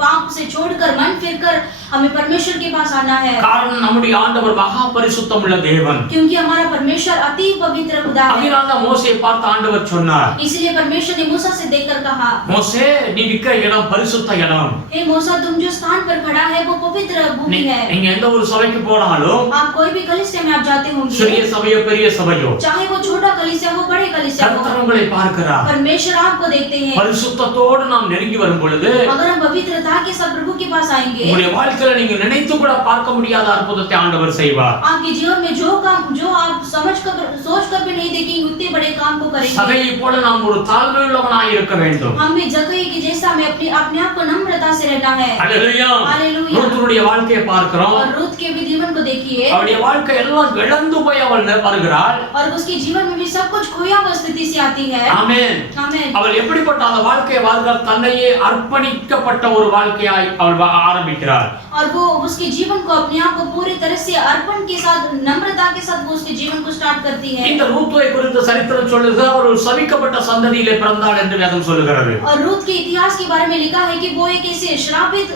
पाप से छोड़कर मन फिरकर हमें परमेश्वर के पास आना है. காரணம் நம்முடைய ஆண்டவர் மகா பரிசுத்தம் உள்ள தேவன். क्योंकि हमारा परमेश्वर अति पवित्र खुदा है. அதனால மோசேயை பார்த்து ஆண்டவர் சொன்னார், इसलिए परमेश्वर ने मूसा से देखकर कहा, மோசே நீ நிக்கிற இடம் பரிசுத்த இடம். हे मूसा तुम जो स्थान पर खड़ा है वो पवित्र भूमि है। நீங்க எந்த ஒரு சபைக்கு போனாலும் आप कोई भी कलीसिया में आप जाते होंगे, சிறிய சபையோ பெரிய சபையோ चाहे वो छोटा कलीसिया हो बड़े कलीसिया हो, கர்த்தர் உங்களை பார்க்கிறார். परमेश्वर आपको देखते हैं। பரிசுத்தத்தோடு நாம் நெருங்கி வரும் பொழுது अगर हम पवित्रता के साथ प्रभु के पास आएंगे, உங்களுடைய வாழ்க்கையில நீங்க நினைத்து கூட பார்க்க முடியாத அற்புதத்தை ஆண்டவர் செய்வார். आपके जीवन में जो काम जो आप समझ कर सोच कर भी नहीं देखेंगे उतने बड़े काम को करेंगे। சகையை போல நாம் ஒரு தாழ்மையுள்ளவனாய் இருக்க வேண்டும். हमें जक्कई के जैसा हमें अपने आप को नम्रता से रहना है। ஹல்லேலூயா. हालेलुया। ரூத்துடைய வாழ்க்கையை பார்க்கிறோம். और रूत के भी जीवन को देखिए, அவளுடைய வாழ்க்கை எல்லாம் இழந்து போய் அவள் வருகிறாள். और उसके जीवन में भी सब कुछ खोया हुआ स्थिति से आती है। ஆமென். आमेन। அவள் எப்படிப்பட்ட அந்த வாழ்க்கையை வாழ்கிறாள்? தன்னையே அர்ப்பணிக்கப்பட்ட ஒரு வாழ்க்கையாய் அவள் ஆரம்பிக்கிறாள். और वो उसके जीवन को अपने आप को पूरी तरह से अर्पण के साथ नम्रता के साथ वो उसके जीवन को स्टार्ट करती है। இந்த ரூத்துவை குறித்து சரித்திரம் சொல்லுது, அவர் ஒரு சபிக்கப்பட்ட சந்ததியிலே பிறந்தாள் என்று வேதம் சொல்லுகிறது. और रूत के इतिहास के बारे में लिखा है कि वो एक ऐसे श्रापित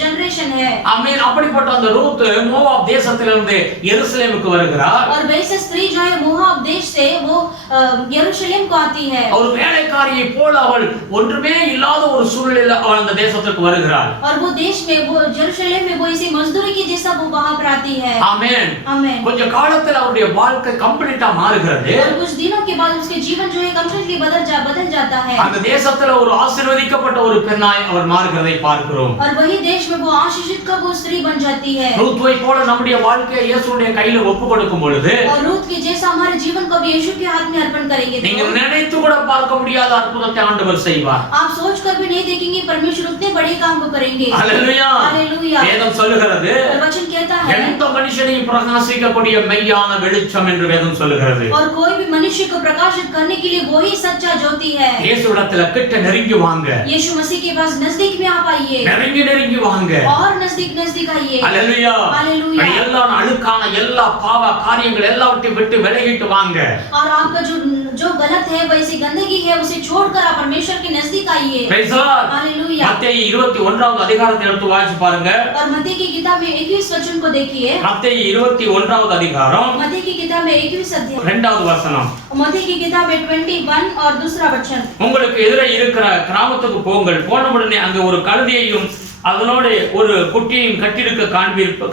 जनरेशन है। ஆமென். அப்படிப்பட்ட அந்த ரூத் மோவாப் தேசத்திலிருந்து எருசலேமுக்கு வருகிறார். और वैसे स्त्री जो है मोआब देश से वो यरूशलेम को आती है। ஒரு வேலைக்காரியை போல அவள் ஒன்றுமே இல்லாத ஒரு சூழ்நிலையில் அவள் அந்த தேசத்துக்கு வருகிறாள். और वो देश में वो यरूशलेम में वो इसी मजदूरी के जैसा वो वहां पर आती है। ஆமென். आमेन। கொஞ்ச காலத்துல அவருடைய வாழ்க்கை கம்ப்ளீட்டா மாறுகிறது. और कुछ दिनों के बाद उसके जीवन जो है कंप्लीटली बदल जाता है। அந்த தேசத்துல ஒரு ஆசீர்வதிக்கப்பட்ட ஒரு பெண்ணாய் அவர் மாறுகிறதை பார்க்கிறோம். और वही देश में वो आशीषित का वो स्त्री बन जाती है। ரூத்துவை போல நம்முடைய வாழ்க்கையை இயேசுவுடைய கையில ஒப்பு கொடுக்கும் பொழுது और रूत के जैसा हमारे जीवन को भी यीशु के हाथ में अर्पण करेंगे நீங்க तो நினைத்து கூட பார்க்க முடியாத அற்புதத்தை ஆண்டவர் செய்வார். आप सोच कर भी नहीं देखेंगे परमेश्वर उतने बड़े काम को करेंगे। ஹல்லேலூயா. हालेलुया। வேதம் சொல்லுகிறது, और वचन कहता है, எந்த மனுஷனையும் பிரகாசிக்கக்கூடிய மெய்யான வெளிச்சம் என்று வேதம் சொல்லுகிறது. और कोई भी मनुष्य को प्रकाशित करने के लिए वही सच्चा ज्योति है। இயேசுவிடத்துல கிட்ட நெருங்கி வாங்க. यीशु मसीह के पास नजदीक में आप आइए, நெருங்கி வாங்க. और नजदीक आइए। ஹல்லேலூயா. हालेलुया। எல்லா அழுக்கான எல்லா பாவ காரியங்கள் எல்லாவற்றையும் விட்டு விலகிட்டு வாங்க. और आपका जो गलत है वैसी गंदगी है उसे छोड़कर आप परमेश्वर के नजदीक आइए। Praise the Lord. हालेलुया। மத்தேயு 21வது அதிகாரத்தை எடுத்து வாசிச்சு பாருங்க. और मत्ती की किताब में 21 वचन को देखिए। மத்தேயு 21வது அதிகாரம் मत्ती की किताब में 21 अध्याय 2வது வசனம். मत्ती की किताब में 21 और दूसरा वचन। உங்களுக்கு எதிரே இருக்கிற கிராமத்துக்கு போங்கள், போனவுடனே அங்க ஒரு கழுதையையும் அதனோடு ஒரு குட்டியையும் கட்டியிருக்க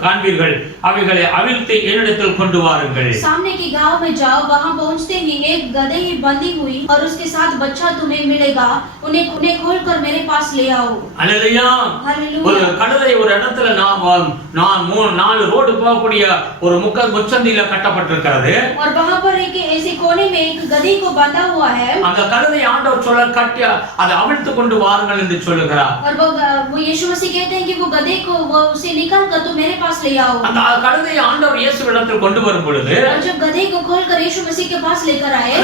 காண்பீர்கள், அவைகளை அவிழ்த்து என்னிடத்தில் கொண்டு வாருங்கள். सामने के गांव में जाओ, वहां पहुंचते ही एक गदही बंधी हुई और उसके साथ बच्चा तुम्हें मिलेगा, उन्हें खोलकर मेरे पास ले आओ। அல்லேலூயா. हालेलुया। ஒரு கழுதை ஒரு இடத்துல நான் 4 ரோடு போகக்கூடிய ஒரு முச்சந்தியில கட்டப்பட்டிருக்கிறது. और वहां पर एक ऐसे कोने में एक गदही को बांधा हुआ है। அந்த கழுதை ஆண்டவர் சொல்ல கட்டி அதை அவிழ்த்து கொண்டு வாருங்கள் என்று சொல்லுகிறார். और वो यीशु मसीह कहते हैं कि वो गधे को वो उसे निकाल कर तो मेरे पास ले आओ। அந்த கழுதையை ஆண்டவர் இயேசுவிடத்தில் கொண்டு வரும் பொழுது और जब गधे को खोलकर यीशु मसीह के पास लेकर आए,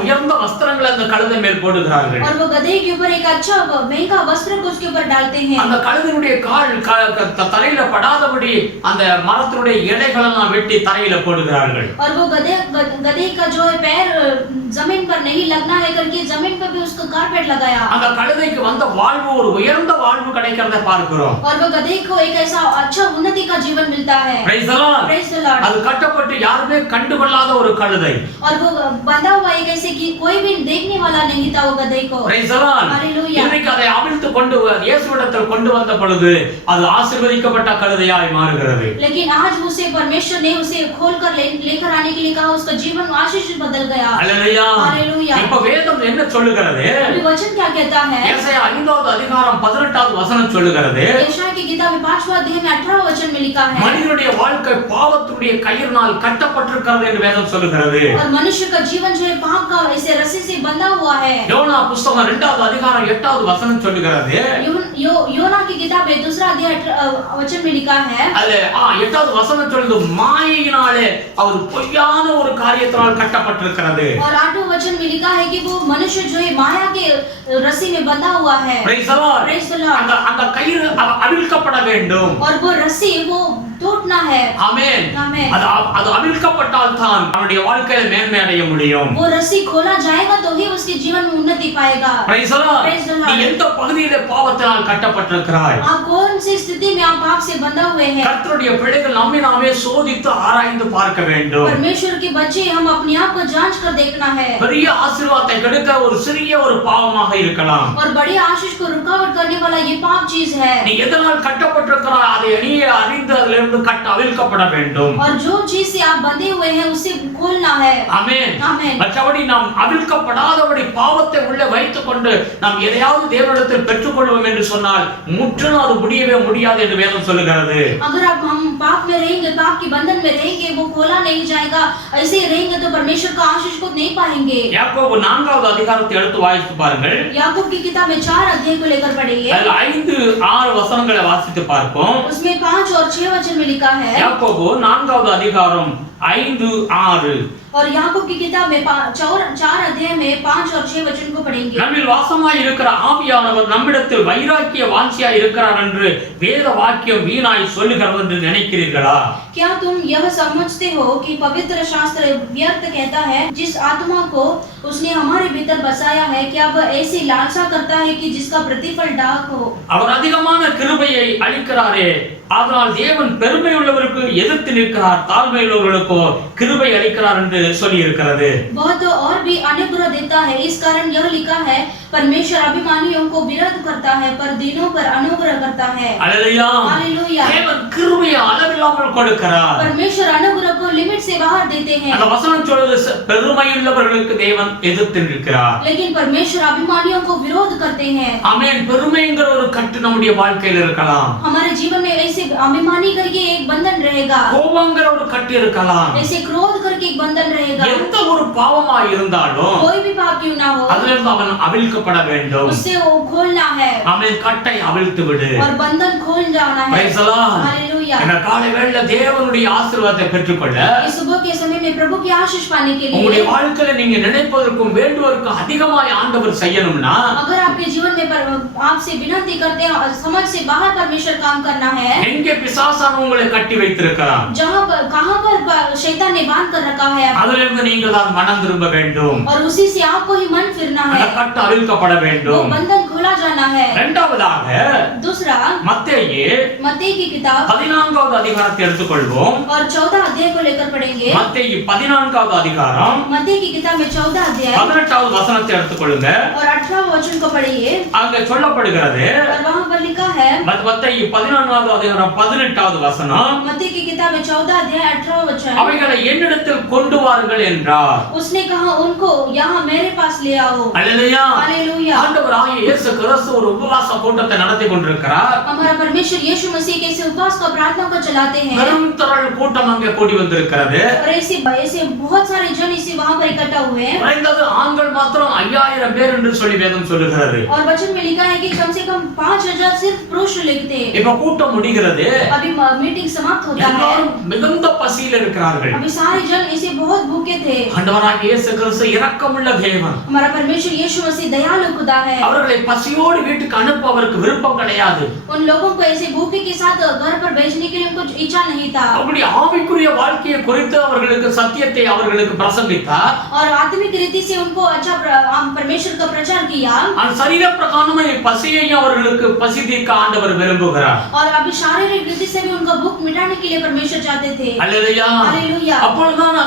உயர்ந்த வஸ்திரங்களை அந்த கழுதை மேல் போடுகிறார்கள். और वो गधे के ऊपर एक अच्छा महंगा वस्त्र को उसके ऊपर डालते हैं। அந்த கழுதையுடைய கால் தரையில படாதபடி அந்த மரத்தினுடைய இலைகளை எல்லாம் வெட்டி தரையில போடுகிறார்கள். और वो गधे का जो है पैर जमीन पर नहीं लगना है करके जमीन पर भी उसको कारपेट लगाया। அந்த கழுதைக்கு வந்த வாழ்வு ஒரு உயர்ந்த வாழ்வு கிடைக்கிறதை பார்க்கிறோம். और वो गधे को एक ऐसा अच्छा उन्नति का जीवन मिलता है। Praise the Lord. Praise the Lord। அது கட்டப்பட்டு யாருமே கண்டுகொள்ளாத ஒரு கழுதை. और वो बंधा हुआ एक ऐसे कि कोई भी देखने वाला नहीं था वो गधे को। Praise the Lord. हालेलुया। இன்னைக்கு அதை அவிழ்த்து கொண்டு இயேசுவிடத்தில் கொண்டு வந்த பொழுது அது ஆசீர்வதிக்கப்பட்ட கழுதையாய் மாறுகிறது. लेकिन आज उसे परमेश्वर ने उसे खोलकर लेकर आने के लिए कहा, उसका जीवन आशीषित बदल गया। அல்லேலூயா. हालेलुया। இப்ப வேதம் என்ன சொல்லுகிறது? अभी वचन क्या कहता है? ஏசாயா 5வது அதிகாரம் 18வது வசனம் சொல்லுகிறது, यशायाह की किताब में 5वां अध्याय में 18वां वचन में लिखा है, மனிதனுடைய வாழ்க்கை பாவத்துடைய கயிறினால் கட்டப்பட்டிருக்கிறது என்று வேதம் சொல்லுகிறது. और मनुष्य का जीवन जो है पाप का ऐसे रस्सी से बंधा हुआ है। யோனா புத்தகம் 2வது அதிகாரம் 8வது வசனம் சொல்லுகிறது, योना की किताब में 2रा अध्याय वचन में लिखा है, அது 8வது வசனம் சொல்லுது, மாயையினாலே அவர் பொய்யான ஒரு காரியத்தினால் கட்டப்பட்டிருக்கிறது. और 8वां वचन में लिखा है कि वो मनुष्य जो है माया के रस्सी में बंधा हुआ है। Praise the Lord. Praise the Lord। அந்த கயிறு அவிழ்க்கப்பட வேண்டும். और वो रस्सी वो तोड़ना है। ஆமென். आमेन। அது அவிழ்க்கப்பட்டால் தான் அவனுடைய வாழ்க்கையில மேன்மை அடைய முடியும். वो रस्सी खोला जाएगा तो ही उसके जीवन में उन्नति पाएगा। Praise the Lord. Praise the Lord. நீ எந்த பகுதியிலே பாவத்தினால் கட்டப்பட்டிருக்கிறாய்? आप कौन सी स्थिति में आप पाप से बंधा हुए हैं? கர்த்தருடைய பிள்ளைகள் நம்மை நாமே சோதித்து ஆராய்ந்து பார்க்க வேண்டும். परमेश्वर के बच्चे हम अपने आप को जांच कर देखना है। பெரிய ஆசீர்வாதத்தை கெடுக்க ஒரு சிறிய ஒரு பாவமாக இருக்கலாம். और बड़ी आशीष को रुकावट करने वाला ये पाप चीज है। நீ எதனால் கட்டப்பட்டிருக்கிறாய் அதை நீயே அறிந்து அதிலிருந்து அவிழ்க்கப்பட வேண்டும். और जो चीज से आप बंधे हुए हैं उसे खोलना है। ஆமென். ஆமென். மற்றபடி நாம் அவிழ்க்கப்படாதபடி பாவத்தை உள்ளே வைத்துக் கொண்டு நாம் எதையாவது தேவனிடத்தில் பெற்றுக்கொள்வோம் என்று சொன்னால் முற்றிலும் அது முடியவே முடியாது என்று வேதம் சொல்லுகிறது. अगर आप हम पाप में रहेंगे, पाप के बंधन में रहेंगे, वो खोला नहीं जाएगा, ऐसे ही रहेंगे तो परमेश्वर का आशीष को नहीं पाएंगे। யாக்கோபு 4வது அதிகாரத்தை எடுத்து வாசித்து பாருங்கள். याकूब की किताब में 4 अध्याय को लेकर पढ़िए। அதில் 5-6 வசனங்களை வாசித்து பார்ப்போம். उसमें 5 और 6 वचन में लिखा है। யாக்கோபு 4வது அதிகாரம் 5-6. और याकूब की किताब में 4 अध्याय में 5 और 6 वचन को पढ़ेंगे। நம்மில் வாசமாய் இருக்கிற ஆவியானவர் நம்மிடத்தில் வைராக்கிய வாஞ்சியாய் இருக்கிறார் என்று வேத வாக்கியம் வீணாய் சொல்லுகிறது என்று நினைக்கிறீர்களா? क्या तुम यह समझते हो कि पवित्र शास्त्र व्यर्थ कहता है, जिस आत्मा को उसने हमारे भीतर बसाया है, क्या वह ऐसी लालसा करता है कि जिसका प्रतिफल डाक हो? அவர் அதிகமான கிருபையை அளிக்கிறாரே, அதனால் தேவன் பெருமை உள்ளவருக்கு எதிர்த்து நிற்கிறார், தாழ்மை உள்ளவர்களுக்கோ கிருபை அளிக்கிறார் என்று சொல்லி இருக்கிறது. बहुत और भी अनुग्रह देता है, इस कारण यह लिखा है, परमेश्वर अभिमानियों को विरोध करता है पर दीनों पर अनुग्रह करता है। அல்லேலூயா. हालेलुया। தேவன் கிருபையை அளவில்லாமல் கொடுக்கிறார். परमेश्वर अनुग्रह को लिमिट से बाहर देते हैं। அந்த வசனம் சொல்லுது பெருமை உள்ளவர்களுக்கு தேவன் எதிர்த்து நிற்கிறார். लेकिन परमेश्वर अभिमानियों को विरोध करते हैं। ஆமென். பெருமைங்கிற ஒரு கட்டு நம்முடைய வாழ்க்கையில் இருக்கலாம். हमारे जीवन में ऐसे अभिमानी करके एक बंधन रहेगा, கோபங்கிற ஒரு கட்டு இருக்கலாம். ऐसे क्रोध करके एक बंधन रहेगा। எந்த ஒரு பாவமாய் இருந்தாலும் कोई भी पाप क्यों ना हो, அதிலிருந்து அவன் அவிழ்க்கப்பட வேண்டும். उससे वो खोलना है அவன் கட்டை அவிழ்த்து விடு. और बंधन खोल जाना है। Praise the Lord. हालेलुया। இந்த காலை வேளையில தேவனுடைய ஆசீர்வாதத்தை பெற்றுக்கொள்ள इस सुबह के समय में प्रभु की आशीष पाने के உங்களுடைய लिए வாழ்க்கையில நீங்க நினைப்பதற்கும் வேண்டுவதற்கும் அதிகமாய் ஆண்டவர் செய்யணும்னா अगर आपके जीवन में आपसे विनती करते हैं और समझ से बाहर परमेश्वर काम करना है, எங்கே பிசாசான் உங்களை கட்டி வைத்திருக்கிறான், जहाँ पर कहाँ पर शैतान ने बांध कर रखा है, அதிலிருந்து நீங்கள் தான் மனம் திரும்ப வேண்டும். और उसी से आपको ही मन फिरना அந்த है, கட்டு அவிழ்க்கப்பட वो வேண்டும். बंधन खोला जाना है। இரண்டாவதாக दूसरा, மத்தேயு मत्ती की किताब 14வது அதிகாரத்தை எடுத்துக்கொள்வோம். और 14 अध्याय को लेकर पढ़ेंगे। மத்தேயு 14வது அதிகாரம் मत्ती की किताब में 14 अध्याय 18வது வசனத்தை எடுத்துக்கொள்ளுங்க. और 18 वचन को पढ़िए। அங்க சொல்லப்படுகிறது, और वहाँ पर लिखा है, மத்தேயு 14வது அதிகாரம் 18வது வசனம், मत्ती की किताब में 14 अध्याय 18 वचन, அவைகளை என்னிடத்தில் கொண்டு வாருங்கள் என்றார். उसने कहा उनको यहाँ मेरे पास ले आओ। அல்லேலூயா. हालेलुया। ஆண்டவராகிய இயேசு கிறிஸ்து ஒரு உபவாச கூட்டத்தை நடத்தி கொண்டிருக்கிறார். हमारा परमेश्वर यीशु मसीह कैसे उपवास का प्रार्थना को चलाते हैं, பெரும் திரள் கூட்டம் அங்கே கூடி வந்திருக்கிறது. और ऐसे बहुत सारे जन इसे वहाँ पर इकट्ठा हुए हैं, குறைந்தது ஆண்கள் மாத்திரம் 5000 பேர் என்று சொல்லி வேதம் சொல்லுகிறது. और वचन में लिखा है कि कम से कम 5000 सिर्फ पुरुष लिखते हैं। இப்ப கூட்டம் முடிகிறது. अभी मीटिंग समाप्त होता है, எல்லாரும் மிகுந்த பசியில் இருக்கிறார்கள். अभी सारे जन इसे बहुत भूखे थे। ஆண்டவராகிய இயேசு கிறிஸ்து இரக்கமுள்ள தேவன். हमारा परमेश्वर यीशु मसीह दयालु खुदा है। அவர்களை பசியோடு வீட்டுக்கு அனுப்ப அவருக்கு விருப்பம் கிடையாது. उन लोगों को ऐसे भूखे के साथ घर पर भेजने के लिए उनको इच्छा नहीं था, அவருடைய ஆவிக்குரிய வாழ்க்கையை குறித்து அவர்களுக்கு சத்தியத்தை அவர்களுக்கு பிரசங்கித்தார். और आत्मिक रीति से उनको अच्छा परमेश्वर का प्रचार किया। அந்த சரீர பிரகாரமான பசியையும் அவர்களுக்கு பசி தீர்க்க ஆண்டவர் விரும்புகிறார். और अभी शारीरिक रीति से भी उनका भूख मिटाने के लिए परमेश्वर चाहते थे। அல்லேலூயா. हालेलुया। அப்பொழுதுதான்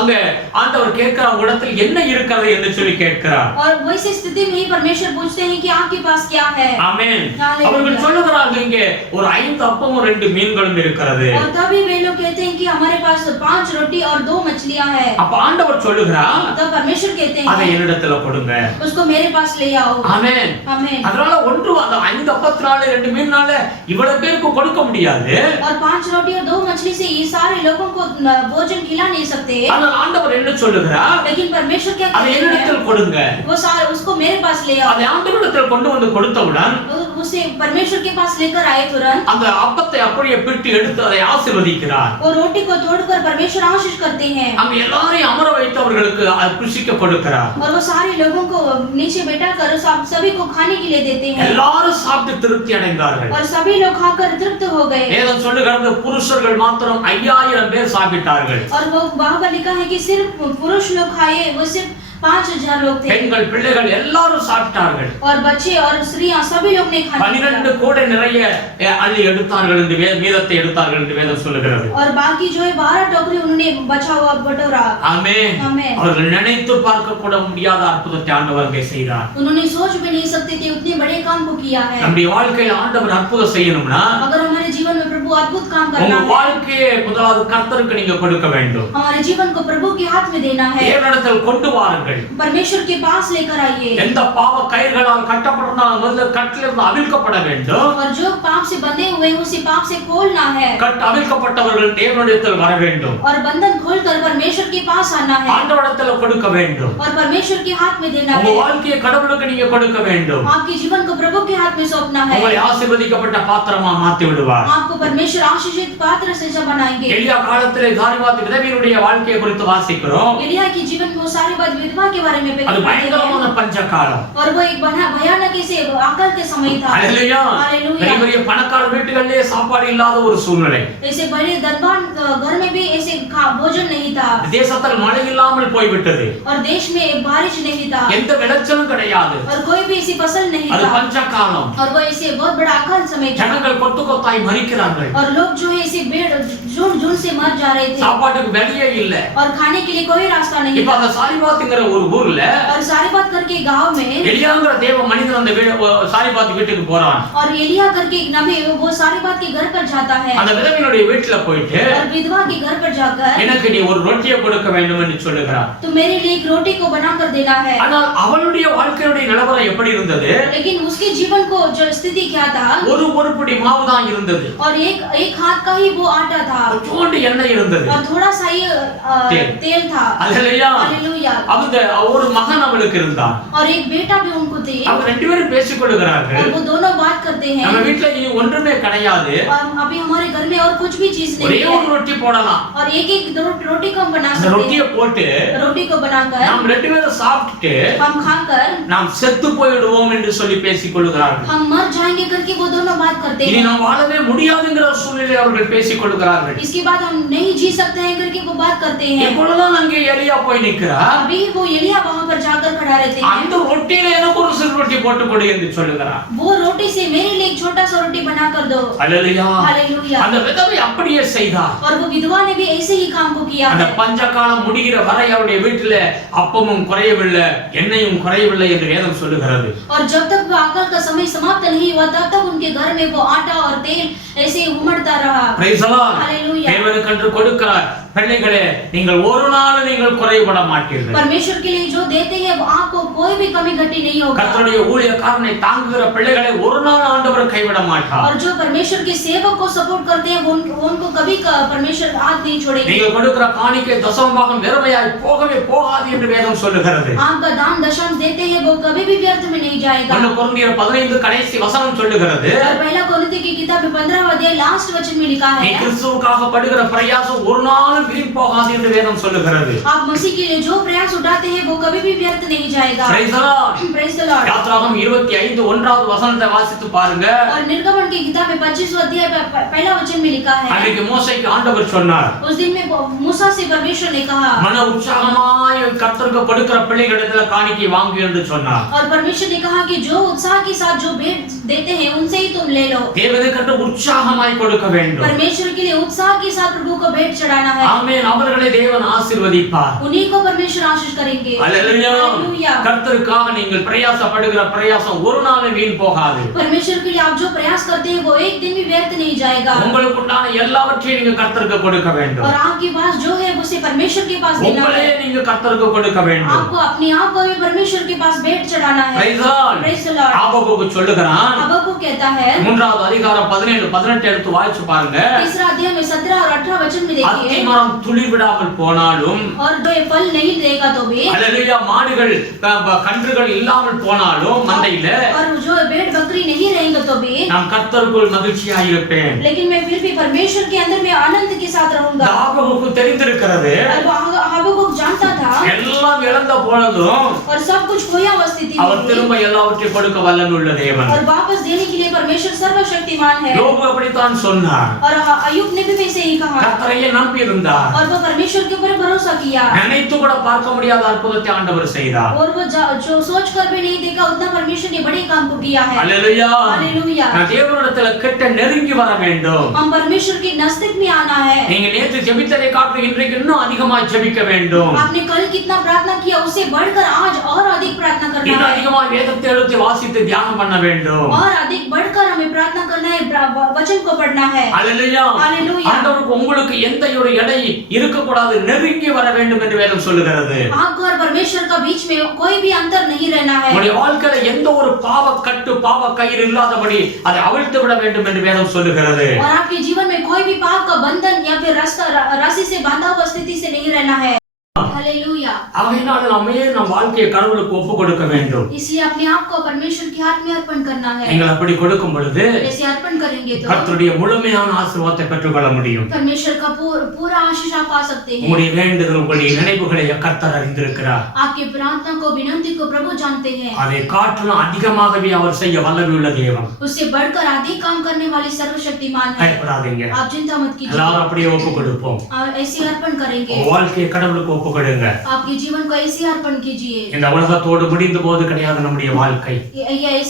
அங்க ஆண்டவர் கேட்கிறார், உங்களிடத்தில் என்ன இருக்கிறது என்று சொல்லி கேட்கிறார். और वैसी स्थिति में ही परमेश्वर पूछते हैं कि आपके पास क्या है। ஆமென். हालेलुया। அவர்கள் சொல்லுகிறார்கள், இங்கே ஒரு 5 அப்பமும் 2 மீன்களும் இருக்கிறது. और तभी वे लोग कहते हैं कि हमारे पास 5 रोटी और 2 मछलियां हैं। அப்ப ஆண்டவர் சொல்லுகிறார், तो परमेश्वर कहते அதை हैं என்னிடத்துல கொடுங்க. उसको मेरे पास ले आओ। ஆமென். आमीन। அதனால ஒன்று அந்த 5 அப்பத்தினால 2 மீனால இவ்வளவு பேருக்கு கொடுக்க முடியாது. और 5 रोटी और 2 मछली से ये सारे लोगों को भोजन खिला नहीं सकते। ஆனால் ஆண்டவர் என்ன சொல்லுகிறார், लेकिन परमेश्वर क्या அதை कहते हैं, என்னிடத்தில் கொடுங்க. वो सारे उसको मेरे पास ले आओ। அதை ஆண்டவரிடத்தில் கொண்டு வந்து கொடுத்தவுடன் उसे परमेश्वर के पास लेकर आए तुरंत, அந்த அப்பத்தை அப்படியே பிட்டு எடுத்து அதை ஆசீர்வதிக்கிறார். वो रोटी को तोड़कर परमेश्वर आशीष करते हैं அங்க எல்லாரையும் அமர வைத்து அவர்களுக்கு புசிக்க கொடுக்கிறார். और वो सारे लोगों को नीचे बैठाकर सभी को खाने के लिए देते हैं எல்லாரும் சாப்பிட்டு திருப்தி அடைந்தார்கள். और सभी लोग खाकर तृप्त हो गए। வேதம் சொல்லுகிறது புருஷர்கள் மாத்திரம் 5000 பேர் சாப்பிட்டார்கள். और वो वहाँ पर लिखा है कि सिर्फ पुरुष लोग खाए, वो सिर्फ 5000 लोग थे। பெண்கள் பிள்ளைகள் எல்லாரும் சாப்பிட்டார்கள். और बच्चे और स्त्रियां सभी लोग ने खाना 12 கோடை நிறைய அள்ளி எடுத்தார்கள் என்று மீதத்தை எடுத்தார்கள் என்று வேதம் சொல்லுகிறது. और बाकी जो है 12 टोकरी उन्होंने बचा हुआ बटोरा। ஆமென். ஆமென். அவர்கள் நினைத்து பார்க்க கூட முடியாத அற்புதத்தை ஆண்டவர் அங்கே செய்தார். उन्होंने सोच भी नहीं सकते थे, उतने बड़े काम को किया है। நம்முடைய வாழ்க்கையில் ஆண்டவர் அற்புதம் செய்யணும்னா अगर हमारे जीवन में प्रभु अद्भुत काम உங்க करना है, வாழ்க்கையை முதலாவது கர்த்தருக்கு நீங்க கொடுக்க வேண்டும். हमारे जीवन को प्रभु के हाथ में देना है। தேவனிடத்தில் கொண்டு வாருங்கள். परमेश्वर के पास लेकर आइए। எந்த பாவ கயிர்களால் கட்டப்பட்டிருந்தாலும் முதல்ல கட்டிலிருந்து அவிழ்க்கப்பட வேண்டும். और जो पाप से बंधे हुए हैं उसे पाप से खोलना है। அவிழ்க்கப்பட்டவர்கள் தேவனிடத்தில் வர வேண்டும். और बंधन खोलकर परमेश्वर के पास आना है ஆண்டவரிடத்தில் கொடுக்க வேண்டும். और परमेश्वर के हाथ में देना உங்க है। வாழ்க்கையை கடவுளுக்கு நீங்க கொடுக்க வேண்டும். आपके जीवन को प्रभु के हाथ में सौंपना है। உங்களை ஆசீர்வதிக்கப்பட்ட பாத்திரமா மாத்தி விடுவார். आपको परमेश्वर आशीषित पात्र से जब बनाएंगे। எலியா காலத்திலே சாரிபாத் விதவையினுடைய வாழ்க்கையை குறித்து வாசிக்கிறோம். एलिया के जीवन में सारी बात विधवा के बारे में அது பயங்கரமான பஞ்ச காலம். और वो एक भयानक से आकल के समय था। हालेलुया. हालेलुया। பெரிய பணக்கார வீட்டுகளிலே சாப்பாடு இல்லாத ஒரு சூழ்நிலை. ऐसे बड़े धनवान घर में भी ऐसे भोजन नहीं था। தேசத்தில் மழை இல்லாமல் போய்விட்டது. और देश में बारिश नहीं था। எந்த விளைச்சலும் கிடையாது. और कोई भी ऐसी फसल नहीं அது था। பஞ்ச காலம். और वो ऐसे बहुत बड़ा अकाल समय था। ஜனங்கள் கொத்து கொத்தாய் மரிக்கிறார்கள். और लोग जो है ऐसे झुंड से मर जा रहे थे। சாப்பாட்டுக்கு வெளியே இல்ல. और खाने के लिए कोई रास्ता नहीं இப்ப था। அந்த சாரிபாத்ங்கற ஒரு ஊர்ல और सारीबात करके गांव में எலியாங்கற தேவ மனிதன் அந்த சாரிபாத் வீட்டுக்கு போறான். और एलिया करके एक नबी वो सारीबात के घर पर जाता है। அந்த விதவையினுடைய வீட்ல போயிட்டு और विधवा के घर पर जाकर எனக்கு நீ ஒரு ரொட்டியை கொடுக்க வேண்டும் என்று சொல்லுகிறார். तो मेरे लिए एक रोटी को बनाकर देना है। ஆனால் அவளுடைய வாழ்க்கையுடைய நிலவரம் எப்படி இருந்தது? लेकिन उसके जीवन को जो स्थिति क्या था, ஒரு பிடி மாவு தான் இருந்தது. और एक हाथ का ही वो आटा था கொஞ்சோண்டு எண்ணெய் இருந்தது. और थोड़ा सा ही तेल था। அல்லேலூயா. हालेलुया। அந்த ஒரு மகன் அவளுக்கு இருந்தான். और एक बेटा भी उनको थे। அவங்க ரெண்டு பேரும் பேசிக் கொள்கிறார்கள். और वो दोनों बात करते हैं। நம்ம வீட்ல இனி ஒன்றுமே கிடையாது. और अभी हमारे घर में और कुछ भी चीज ஒரே नहीं ஒரு है। ரொட்டி போடலாம். और एक रोटी को हम बना அந்த सकते ரொட்டியை हैं। போட்டு रोटी को बनाकर நாம் ரெண்டு பேரும் சாப்பிட்டுட்டு हम खाकर நாம் செத்து போய்விடுவோம் என்று சொல்லி பேசிக் கொள்கிறார்கள். हम मर जाएंगे करके वो दोनों बात करते இனி हैं। நாம் வாழவே முடியாதுங்கிற சூழ்நிலை அவர்கள் பேசிக் கொள்கிறார்கள். इसके बाद हम नहीं जी सकते हैं करके वो बात करते हैं। இப்பொழுதுதான் அங்கே எலியா போய் நிற்கிறார். अभी वो एलिया वहां पर जाकर खड़ा रहते हैं। அந்த ரொட்டியில எனக்கு ஒரு சிறு ரொட்டி போட்டு கொடு என்று சொல்லுகிறார். वो रोटी से मेरे लिए एक छोटा सा रोटी बना कर दो। அல்லேலூயா. हालेलुया। அந்த விதவை அப்படியே செய்தார். और वो विधवा ने भी ऐसे ही काम को किया அந்த है। பஞ்ச காலம் முடிகிற வரை அவருடைய வீட்டில அப்பமும் குறையவில்லை, எண்ணெயும் குறையவில்லை என்று வேதம் சொல்லுகிறது. और जब तक वो आकल का समय समाप्त नहीं हुआ तब तक उनके घर में वो आटा और तेल ऐसे ही उमड़ता रहा। Praise the Lord. हालेलुया। தேவனுக்கு என்று கொடுக்கிறார். பிள்ளைகளே, நீங்கள் ஒரு நாள் நீங்கள் குறைபட மாட்டீர்கள். परमेश्वर के लिए जो देते हैं वो आपको कोई भी कमी घटी नहीं होगा। கர்த்தருடைய ஊழியக்காரனை தாங்குகிற பிள்ளைகளை ஒரு நாள் ஆண்டவர் கைவிட மாட்டார். और जो परमेश्वर के सेवक को सपोर्ट करते हैं उनको कभी परमेश्वर हाथ नहीं छोड़ेगा। நீங்கள் கொடுக்கிற காணிக்கை தசமபாகம் வெறுமையாய் போகவே போகாது என்று வேதம் சொல்லுகிறது. आपका दान दशम देते हैं वो कभी भी व्यर्थ में नहीं जाएगा। 1 கொரிந்தியர் 15 கடைசி வசனம் சொல்லுகிறது. और पहला कोरिन्थी की किताब में 15वां अध्याय लास्ट वचन में लिखा நீ है, கிறிஸ்துவுக்காக படுகிற பிரயாசம் ஒரு நாள் வீண் போகாது என்று வேதம் சொல்லுகிறது. आप मसीह के लिए जो प्रयास उठाते हैं वो कभी भी व्यर्थ नहीं जाएगा। Praise the Lord. Praise the Lord। யாத்ராகமம் 25 1வது வசனத்தை வாசித்து பாருங்க. और निर्गमन की किताब में 25वां अध्याय पहला वचन में लिखा है, அன்றைக்கு மோசேக்கு ஆண்டவர் சொன்னார், उस दिन में मूसा से परमेश्वर ने कहा, மன உற்சாகமாய் கர்த்தருக்கு கொடுக்கிற பிள்ளைகளிடத்துல காணிக்கை வாங்கு என்று சொன்னார். और परमेश्वर ने कहा कि जो उत्साह के साथ जो भेंट देते हैं उनसे ही तुम ले लो। தேவனுக்கு உற்சாகமாய் கொடுக்க வேண்டும். परमेश्वर के लिए उत्साह के साथ प्रभु को भेंट चढ़ाना है। ஆமென். அவர்களை தேவன் ஆசீர்வதிப்பார். उन्हीं को परमेश्वर आशीष करेंगे। அல்லேலூயா. हालेलुया। கர்த்தருக்காக நீங்கள் பிரயாசப்படுகிற பிரயாசம் ஒரு நாளும் வீண் போகாது. परमेश्वर के लिए आप जो प्रयास करते हैं वो एक दिन भी व्यर्थ नहीं जाएगा। உங்களுக்கு உண்டான எல்லாவற்றையும் நீங்க கர்த்தருக்கு கொடுக்க வேண்டும். और आपके पास जो है उसे परमेश्वर के पास देना உங்களே है। நீங்க கர்த்தருக்கு கொடுக்க வேண்டும். आपको अपने आप को भी परमेश्वर के पास भेंट चढ़ाना है। Praise the Lord. Praise the Lord। ஆபகுக்கு சொல்லுகிறான். हबक्कुक कहता है, 3வது அதிகாரம் 17 18 எடுத்து வாசிச்சு பாருங்க. तीसरा अध्याय में 17 और 18 वचन में देखिए, அத்திமரம் எல்லாம் துளிர் விடாமல் போனாலும் और जो ये फल नहीं देगा तो भी அல்லேலூயா மாடுகள் கன்றுகள் இல்லாமல் போனாலும் மந்தையில और जो भेड़ बकरी नहीं रहेंगे तो भी நான் கர்த்தருக்குள் மகிழ்ச்சியாக இருப்பேன் लेकिन मैं फिर भी परमेश्वर के अंदर में आनंद के साथ रहूंगा ஆபிரகாமுக்கு தெரிந்திருக்கிறது हाबकुक जानता था எல்லாம் இழந்த போனதும் और सब कुछ खोया हुआ स्थिति அவர் में திரும்ப எல்லாவற்றையும் கொடுக்க வல்லமை உள்ள தேவன் और वापस देने के लिए परमेश्वर सर्वशक्तिमान है யோபு அப்படித்தான் சொன்னார் और अय्यूब ने भी वैसे ही कहा கர்த்தரையே நம்பி இருந்தார் और वो परमेश्वर के ऊपर भरोसा किया நினைத்து கூட பார்க்க முடியாத அற்புதத்தை ஆண்டவர் செய்தார் और वो जो सोच कर भी नहीं देखा उतना परमेश्वर ने बड़े काम को किया है அல்லேலூயா हालेलुया நான் தேவனிடத்துல கிட்ட நெருங்கி வர வேண்டும் हम परमेश्वर के नजदीक में आना है நீங்க நேற்று ஜெபித்ததை காட்டிலும் இன்றைக்கு இன்னும் அதிகமாக ஜெபிக்க வேண்டும் आपने कल कितना प्रार्थना किया उससे बढ़कर आज और अधिक प्रार्थना करना இன்னும் है அதிகமாக வேதத்தை எடுத்து வாசித்து தியானம் பண்ண வேண்டும் और अधिक बढ़कर हमें प्रार्थना करना है वचन को पढ़ना है அல்லேலூயா हालेलुया ஆண்டவருக்கு உங்களுக்கு எந்த ஒரு எடை இருக்க கூடாது நெருங்கி வர வேண்டும் என்று வேதம் சொல்லுகிறது आपको और परमेश्वर का बीच में कोई भी अंतर नहीं रहना है உங்களுடைய வாழ்க்கையில எந்த ஒரு பாவ கட்டு பாவ கயிறு இல்லாதபடி அதை அவிழ்த்து விட வேண்டும் என்று வேதம் சொல்லுகிறது और आपके जीवन में कोई भी पाप का बंधन या फिर रस्सी से बांधा हुआ स्थिति से नहीं रहना है हालेलुया ஆகையினால் நம்மையே நம் வாழ்க்கையை கடவுளுக்கு ஒப்பு கொடுக்க வேண்டும் इसलिए अपने आप को परमेश्वर के हाथ में अर्पण करना है நீங்கள் அப்படி கொடுக்கும் பொழுது ऐसे अर्पण करेंगे तो கர்த்தருடைய முழுமையான ஆசீர்வாதத்தை பெற்றுக்கொள்ள முடியும் परमेश्वर का पूरा आशीष आप पा सकते हैं உங்களுடைய வேண்டுதல் உங்களுடைய நினைவுகளை கர்த்தர் அறிந்திருக்கிறார் आपकी प्रार्थना को विनती को प्रभु जानते हैं அதை காட்டிலும் அதிகமாகவே அவர் செய்ய வல்லமை உள்ள தேவன் उससे बढ़कर अधिक काम करने वाली सर्वशक्तिमान है பயப்படாதீங்க आप चिंता मत कीजिए எல்லாரும் அப்படியே ஒப்பு கொடுப்போம் ऐसे अर्पण करेंगे வாழ்க்கையை கடவுளுக்கு ஒப்பு கொடுங்க आपके जीवन को ऐसे अर्पण कीजिए இந்த உலகத்தோடு முடிந்து போவது கிடையாது நம்முடைய வாழ்க்கை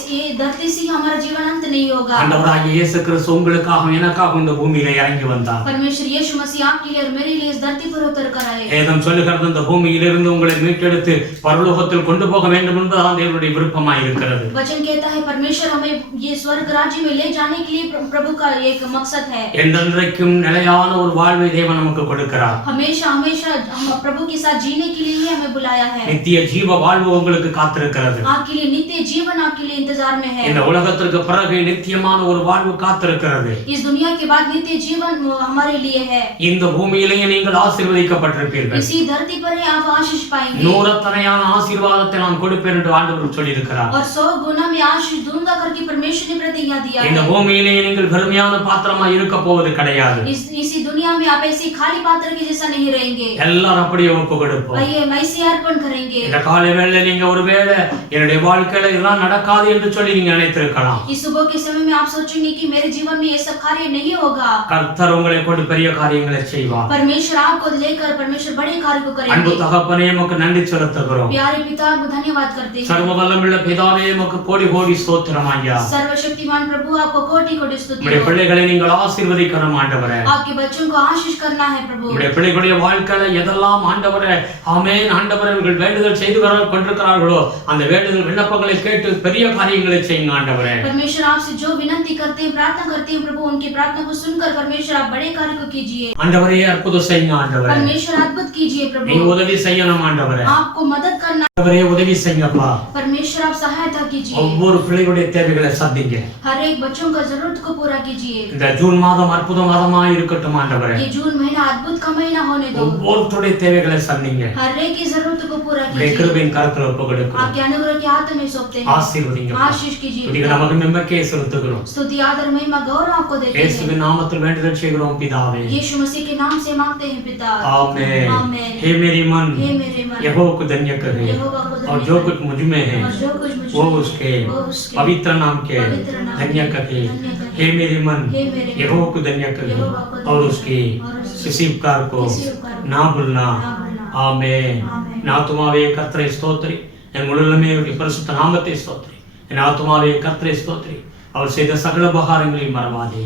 ये धरती से हमारा जीवन अंत नहीं होगा ஆண்டவராகிய இயேசு கிறிஸ்து உங்களுக்காகவும் எனக்காகவும் இந்த பூமியில இறங்கி வந்தார் परमेश्वर यीशु मसीह आपके लिए और मेरे लिए इस धरती पर उतर कर आए வேதம் சொல்லுகிறது இந்த பூமியிலிருந்து உங்களை மீட்டெடுத்து பரலோகத்தில் கொண்டு போக வேண்டும் என்பதுதான் தேவனுடைய விருப்பமாய் இருக்கிறது वचन कहता है परमेश्वर हमें ये स्वर्ग राज्य में ले जाने के लिए प्रभु का एक मकसद है என்றென்றைக்கும் நிலையான ஒரு வாழ்வை தேவன் நமக்கு கொடுக்கிறார் हमेशा हमेशा हम प्रभु के साथ जीने के लिए ही हमें बुलाया है நித்திய ஜீவ வாழ்வு உங்களுக்கு காத்திருக்கிறது आपके लिए नित्य जीवन आपके लिए इंतजार में है இந்த உலகத்திற்கு பிறகு நித்தியமான ஒரு வாழ்வு காத்திருக்கிறது इस दुनिया के बाद नित्य जीवन हमारे लिए है இந்த பூமியிலேயே நீங்கள் ஆசீர்வதிக்கப்பட்டிருப்பீர்கள் इसी धरती पर ही आप आशीष पाएंगे நூறத்தனையான ஆசீர்வாதத்தை நான் கொடுப்பேன் என்று ஆண்டவர் சொல்லியிருக்கிறார் और 100 गुना में आशीष दूंगा करके परमेश्वर ने प्रतिज्ञा दिया இந்த है பூமியிலேயே நீங்கள் பெருமையான பாத்திரமா இருக்க போவது கிடையாது इसी दुनिया में आप ऐसे खाली पात्र के जैसा नहीं रहेंगे எல்லாரும் அப்படியே ஒப்பு கொடுப்போம் आइए ऐसे अर्पण करेंगे இந்த காலை வேளையில நீங்க ஒருவேளை என்னுடைய வாழ்க்கையில இதெல்லாம் நடக்காது என்று சொல்லி நீங்க நினைத்திருக்கலாம் इस सुबह के समय में आप सोचेंगे कि मेरे जीवन में ये सब कार्य नहीं होगा கர்த்தர் உங்களை கொண்டு பெரிய காரியங்களை செய்வார் परमेश्वर आपको लेकर परमेश्वर बड़े कार्य को அன்பு करेंगे தகப்பனே உமக்கு நன்றி செலுத்துகிறோம் प्यारे पिता आपको धन्यवाद करते हैं சர்வ வல்லமையுள்ள பிதாவே உமக்கு கோடி கோடி ஸ்தோத்திரம் ஐயா सर्वशक्तिमान प्रभु आपको कोटि कोटि स्तुति உம்முடைய हो। பிள்ளைகளை நீங்கள் ஆசீர்வதிக்கணும் ஆண்டவரே आपके बच्चों को आशीष करना है प्रभु உம்முடைய பிள்ளைகளுடைய வாழ்க்கையில எதெல்லாம் ஆண்டவரே ஆமென் ஆண்டவரே அவர்கள் வேண்டுதல் செய்து கொண்டிருக்கிறார்களோ அந்த வேண்டுதல் விண்ணப்பங்களை கேட்டு பெரிய காரியங்களை செய்யுங்க ஆண்டவரே परमेश्वर आपसे जो विनती करते हैं प्रार्थना करते हैं प्रभु उनकी प्रार्थना को सुनकर परमेश्वर आप बड़े कार्य को कीजिए ஆண்டவரே அற்புதம் செய்யுங்க ஆண்டவரே परमेश्वर अद्भुत कीजिए நீங்க प्रभु உதவி செய்யணும் ஆண்டவரே आपको मदद करना ஆண்டவரே உதவி செய்யுங்கப்பா परमेश्वर आप सहायता कीजिए ஒவ்வொரு பிள்ளைகளுடைய தேவைகளை சந்திங்க हर एक बच्चों का जरूरत को पूरा कीजिए இந்த ஜூன் மாதம் அற்புத மாதமா இருக்கட்டும் ஆண்டவரே ये जून महीना अद्भुत का महीना होने दो ஒவ்வொருடைய தேவைகளை சந்திங்க हर एक की जरूरत को पूरा உம்முடைய कीजिए கிருபையின் கரத்துல ஒப்பு கொடுக்கிறோம் आपके अनुग्रह के हाथ में सौंपते हैं ஆசீர்வதிங்க आशीष कीजिए துதிகள் நமக்கு மெம்மக்கே செலுத்துகிறோம் स्तुति आदर महिमा गौरव आपको देते हैं இயேசுவின் நாமத்தில் வேண்டுதல் செய்கிறோம் பிதாவே यीशु मसीह के नाम से मांगते हैं पिता आमीन आमीन हे मेरी मन हे मेरे मन यहोवा को धन्य करे यहोवा को धन्य और जो कुछ मुझ में है और जो कुछ मुझ वो में उसके वो उसके पवित्र नाम के पवित्र नाम धन्य के करे धन्य करे। हे मेरी मन हे मेरे मन यहोवा को धन्य करे यहोवा को धन्य और करे। उसके और उसके किसी उपकार को किसी उपकार को ना भूलना ना भूलना। आमीन आमीन। என் ஆத்துமாவே கர்த்தரை ஸ்தோத்திரி என் முழுமே அவருடைய பரிசுத்த நாமத்தை ஸ்தோத்திரி என் ஆத்துமாவே கர்த்தரை ஸ்தோத்திரி அவர் செய்த சகல உபகாரங்களையும் மறவாதே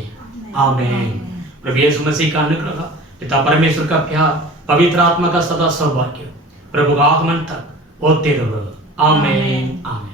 आमीन प्रभु यीशु मसीह का अनुग्रह पिता परमेश्वर का प्यार पवित्र आत्मा का सदा सौभाग्य प्रभु का आगमन तक होते रहो आमीन आमीन।